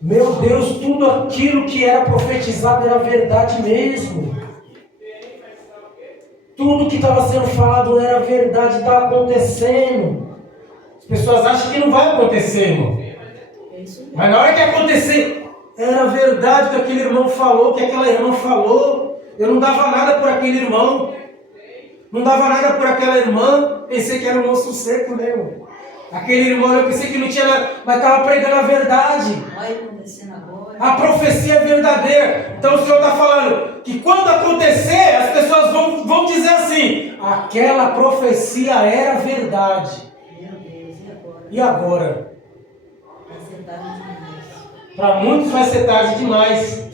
meu Deus, tudo aquilo que era profetizado era verdade mesmo. Tudo que estava sendo falado era verdade, está acontecendo. As pessoas acham que não vai acontecer, irmão. Mas na hora que acontecer, era verdade que aquele irmão falou, que aquela irmã falou. Eu não dava nada por aquele irmão. Não dava nada por aquela irmã. Pensei que era um moço seco, né, irmão? Aquele irmão, eu pensei que não tinha nada, mas estava pregando a verdade. Vai acontecendo agora. A profecia é verdadeira. Então o Senhor está falando que quando acontecer, as pessoas vão dizer assim: aquela profecia era verdade. Meu Deus, e agora? E agora? Vai ser tarde demais. Para muitos vai ser tarde demais.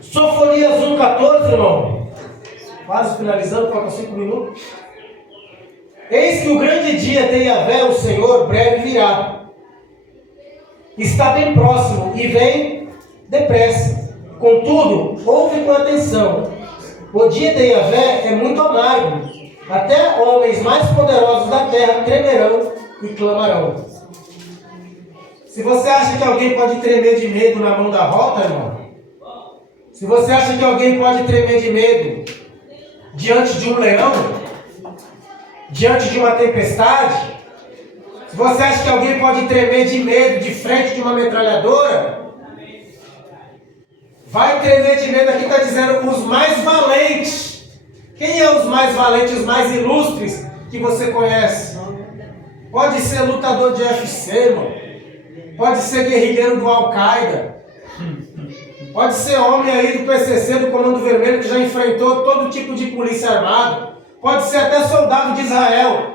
Sofonias 1:14, irmão. Quase finalizando, falta 5 minutos. Eis que o grande dia de Yahvé, o Senhor, breve virá. Está bem próximo e vem depressa. Contudo, ouve com atenção. O dia de Yahvé é muito amargo. Até homens mais poderosos da terra tremerão e clamarão. Se você acha que alguém pode tremer de medo na mão da rota, irmão, se você acha que alguém pode tremer de medo diante de um leão, diante de uma tempestade, se você acha que alguém pode tremer de medo de frente de uma metralhadora, vai tremer de medo, aqui está dizendo os mais valentes. Quem é os mais valentes, os mais ilustres que você conhece? Pode ser lutador de UFC, irmão. Pode ser guerrilheiro do Al-Qaeda. Pode ser homem aí do PCC, do Comando Vermelho, que já enfrentou todo tipo de polícia armada. Pode ser até soldado de Israel.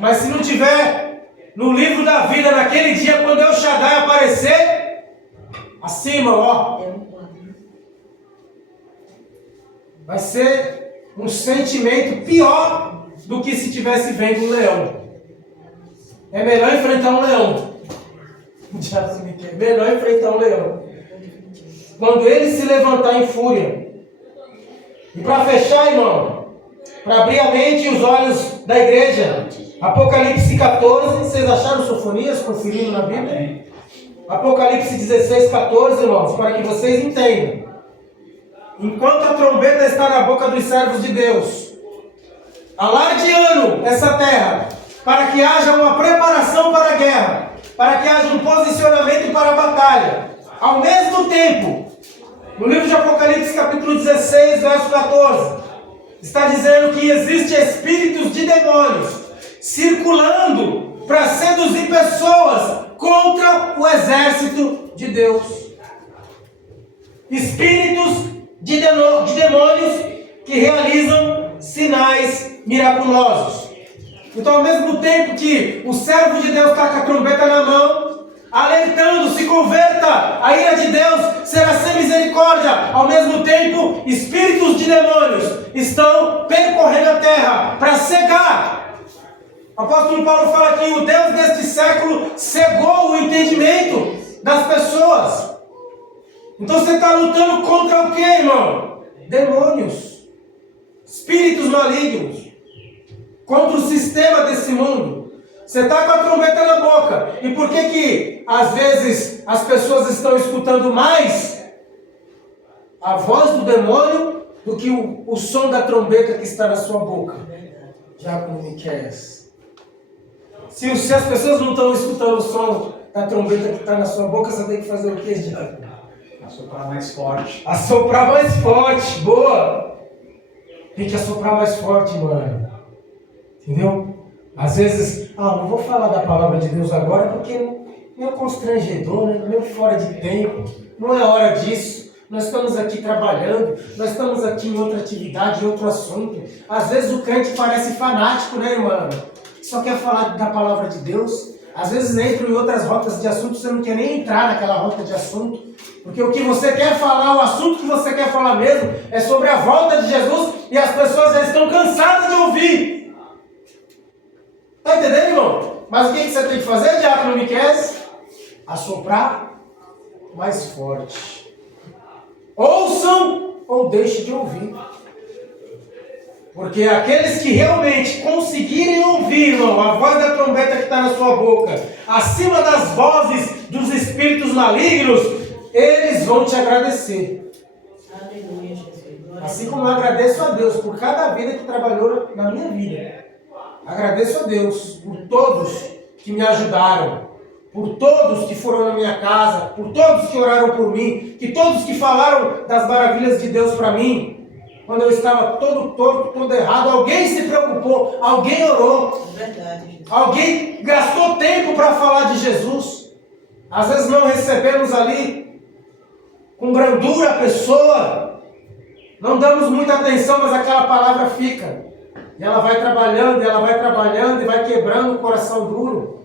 Mas se não tiver no livro da vida, naquele dia, quando El Shaddai aparecer, acima, ó, vai ser um sentimento pior do que se tivesse vendo um leão. É melhor enfrentar um leão. É melhor enfrentar um leão. Quando ele se levantar em fúria. E para fechar, irmão, para abrir a mente e os olhos da igreja, Apocalipse 14, vocês acharam Sofonias conferindo na Bíblia? Apocalipse 16:14, irmãos, para que vocês entendam. Enquanto a trombeta está na boca dos servos de Deus, alardeando essa terra, para que haja uma preparação para a guerra, para que haja um posicionamento para a batalha. Ao mesmo tempo, no livro de Apocalipse, capítulo 16, verso 14, está dizendo que existem espíritos de demônios circulando para seduzir pessoas contra o exército de Deus. Espíritos de demônios que realizam sinais miraculosos. Então, ao mesmo tempo que o servo de Deus está com a trombeta na mão, alertando, se converta, a ira de Deus será sem misericórdia. Ao mesmo tempo, espíritos de demônios estão percorrendo a terra para cegar. O apóstolo Paulo fala que o Deus deste século cegou o entendimento das pessoas. Então você está lutando contra o que, irmão? Demônios. espíritos malignos, contra o sistema desse mundo. Você está com a trombeta na boca. E por que às vezes as pessoas estão escutando mais a voz do demônio do que o som da trombeta que está na sua boca? Diácono Miqueias. Se as pessoas não estão escutando o som da trombeta que está na sua boca, você tem que fazer o quê, diácono? Assoprar mais forte. Assoprar mais forte. Boa! Tem que assoprar mais forte, mano. Entendeu? Às vezes, não vou falar da palavra de Deus agora porque é meio constrangedor, né? Meio fora de tempo. Não é hora disso. Nós estamos aqui trabalhando, nós estamos aqui em outra atividade, em outro assunto. Às vezes o crente parece fanático, né, irmão? Só quer falar da palavra de Deus. Às vezes entra em outras rotas de assunto, você não quer nem entrar naquela rota de assunto. Porque o que você quer falar, o assunto que você quer falar mesmo, é sobre a volta de Jesus e as pessoas já estão cansadas de ouvir. Está entendendo, irmão? Mas o que você tem que fazer, diácono Miqueias? Assoprar mais forte. Ouçam ou deixem de ouvir. Porque aqueles que realmente conseguirem ouvir, irmão, a voz da trombeta que está na sua boca, acima das vozes dos espíritos malignos, eles vão te agradecer. Aleluia, Jesus. Assim como eu agradeço a Deus por cada vida que trabalhou na minha vida. Agradeço a Deus por todos que me ajudaram, por todos que foram na minha casa, por todos que oraram por mim, que todos que falaram das maravilhas de Deus para mim. Quando eu estava todo torto, todo errado, alguém se preocupou, alguém orou, Verdade, Jesus. alguém gastou tempo para falar de Jesus. Às vezes não recebemos ali com brandura a pessoa, não damos muita atenção, mas aquela palavra fica. E ela vai trabalhando e vai quebrando o coração duro.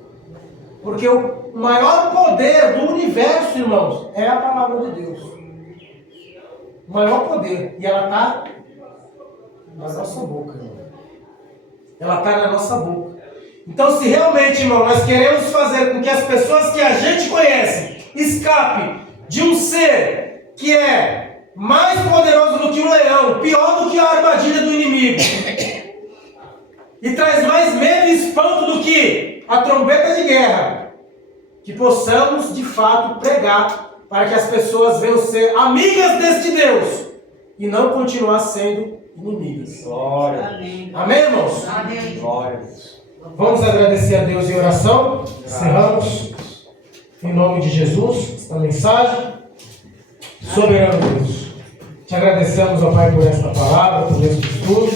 Porque o maior poder do universo, irmãos, é a palavra de Deus. O maior poder. E ela está na nossa boca, irmão. Ela está na nossa boca. Então, se realmente, irmão, nós queremos fazer com que as pessoas que a gente conhece escapem de um ser que é mais poderoso do que um leão, pior do que a armadilha do inimigo, e traz mais medo e espanto do que a trombeta de guerra, que possamos de fato pregar para que as pessoas venham ser amigas deste Deus e não continuar sendo inimigas. Glória. Amém. Amém, irmãos? Amém. Glória a Deus. Vamos agradecer a Deus em oração. Encerramos em nome de Jesus esta mensagem. Soberano Deus, te agradecemos, ó Pai, por esta palavra, por este estudo,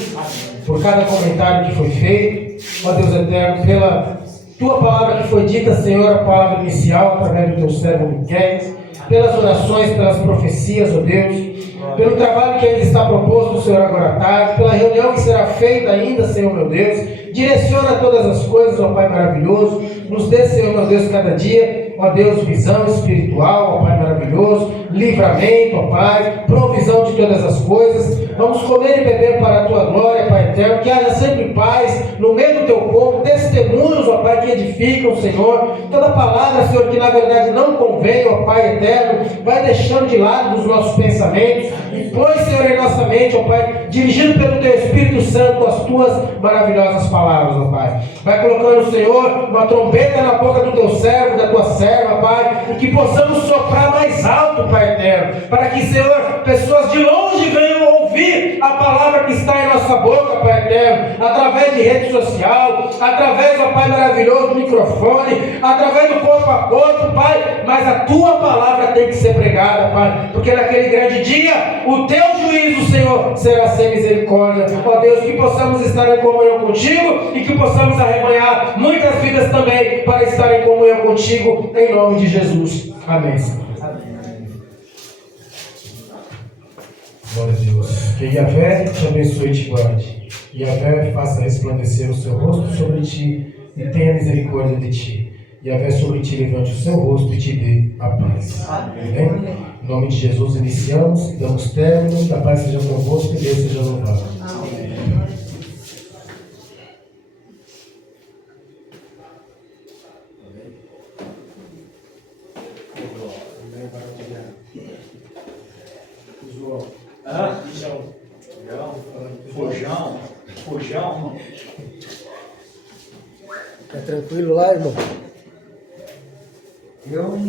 por cada comentário que foi feito. Ó Deus eterno, pela tua palavra que foi dita, Senhor, a palavra inicial, através do teu servo Miqueias, pelas orações, pelas profecias, ó Deus, pelo trabalho que ainda está proposto, Senhor, agora à tarde, pela reunião que será feita ainda, Senhor, meu Deus. Direciona todas as coisas, ó Pai maravilhoso. Nos dê, Senhor, meu Deus, cada dia, ó Deus, visão espiritual, ó Pai maravilhoso, livramento, ó Pai, provisão de todas as coisas. Vamos comer e beber para a tua glória, Pai eterno. Que haja sempre paz no meio do teu povo, testemunhos, ó Pai, que edificam, Senhor. Toda palavra, Senhor, que na verdade não convém, ó Pai eterno, vai deixando de lado dos nossos pensamentos e põe, Senhor, em nossa mente, ó Pai, dirigido pelo teu Espírito Santo, as tuas maravilhosas palavras, ó Pai. Vai colocando, Senhor, uma trombeta na boca do teu servo, da tua serva, Pai, e que possamos soprar mais alto, Pai eterno, para que, Senhor, pessoas de longe venham ouvir a palavra que está em nossa boca, Pai eterno, através de rede social, através, ó Pai maravilhoso, do microfone, através do corpo a corpo, Pai, mas a tua palavra tem que ser pregada, Pai, porque naquele grande dia, o teu juízo, Senhor, será sem misericórdia. Ó Deus, que possamos estar em comunhão contigo e que possamos arrebanhar muitas vidas também para estar em comunhão contigo, em nome de Jesus. Amém. Glória a Deus. Que Yahvé te abençoe e te guarde. Yahvé faça resplandecer o seu rosto sobre ti e tenha misericórdia de ti. Yahvé sobre ti levante o seu rosto e te dê a paz. Amém? Em nome de Jesus iniciamos, damos término, que a paz seja convosco e Deus seja louvado. Amém. João. Fojão. tranquilo lá, irmão? Eu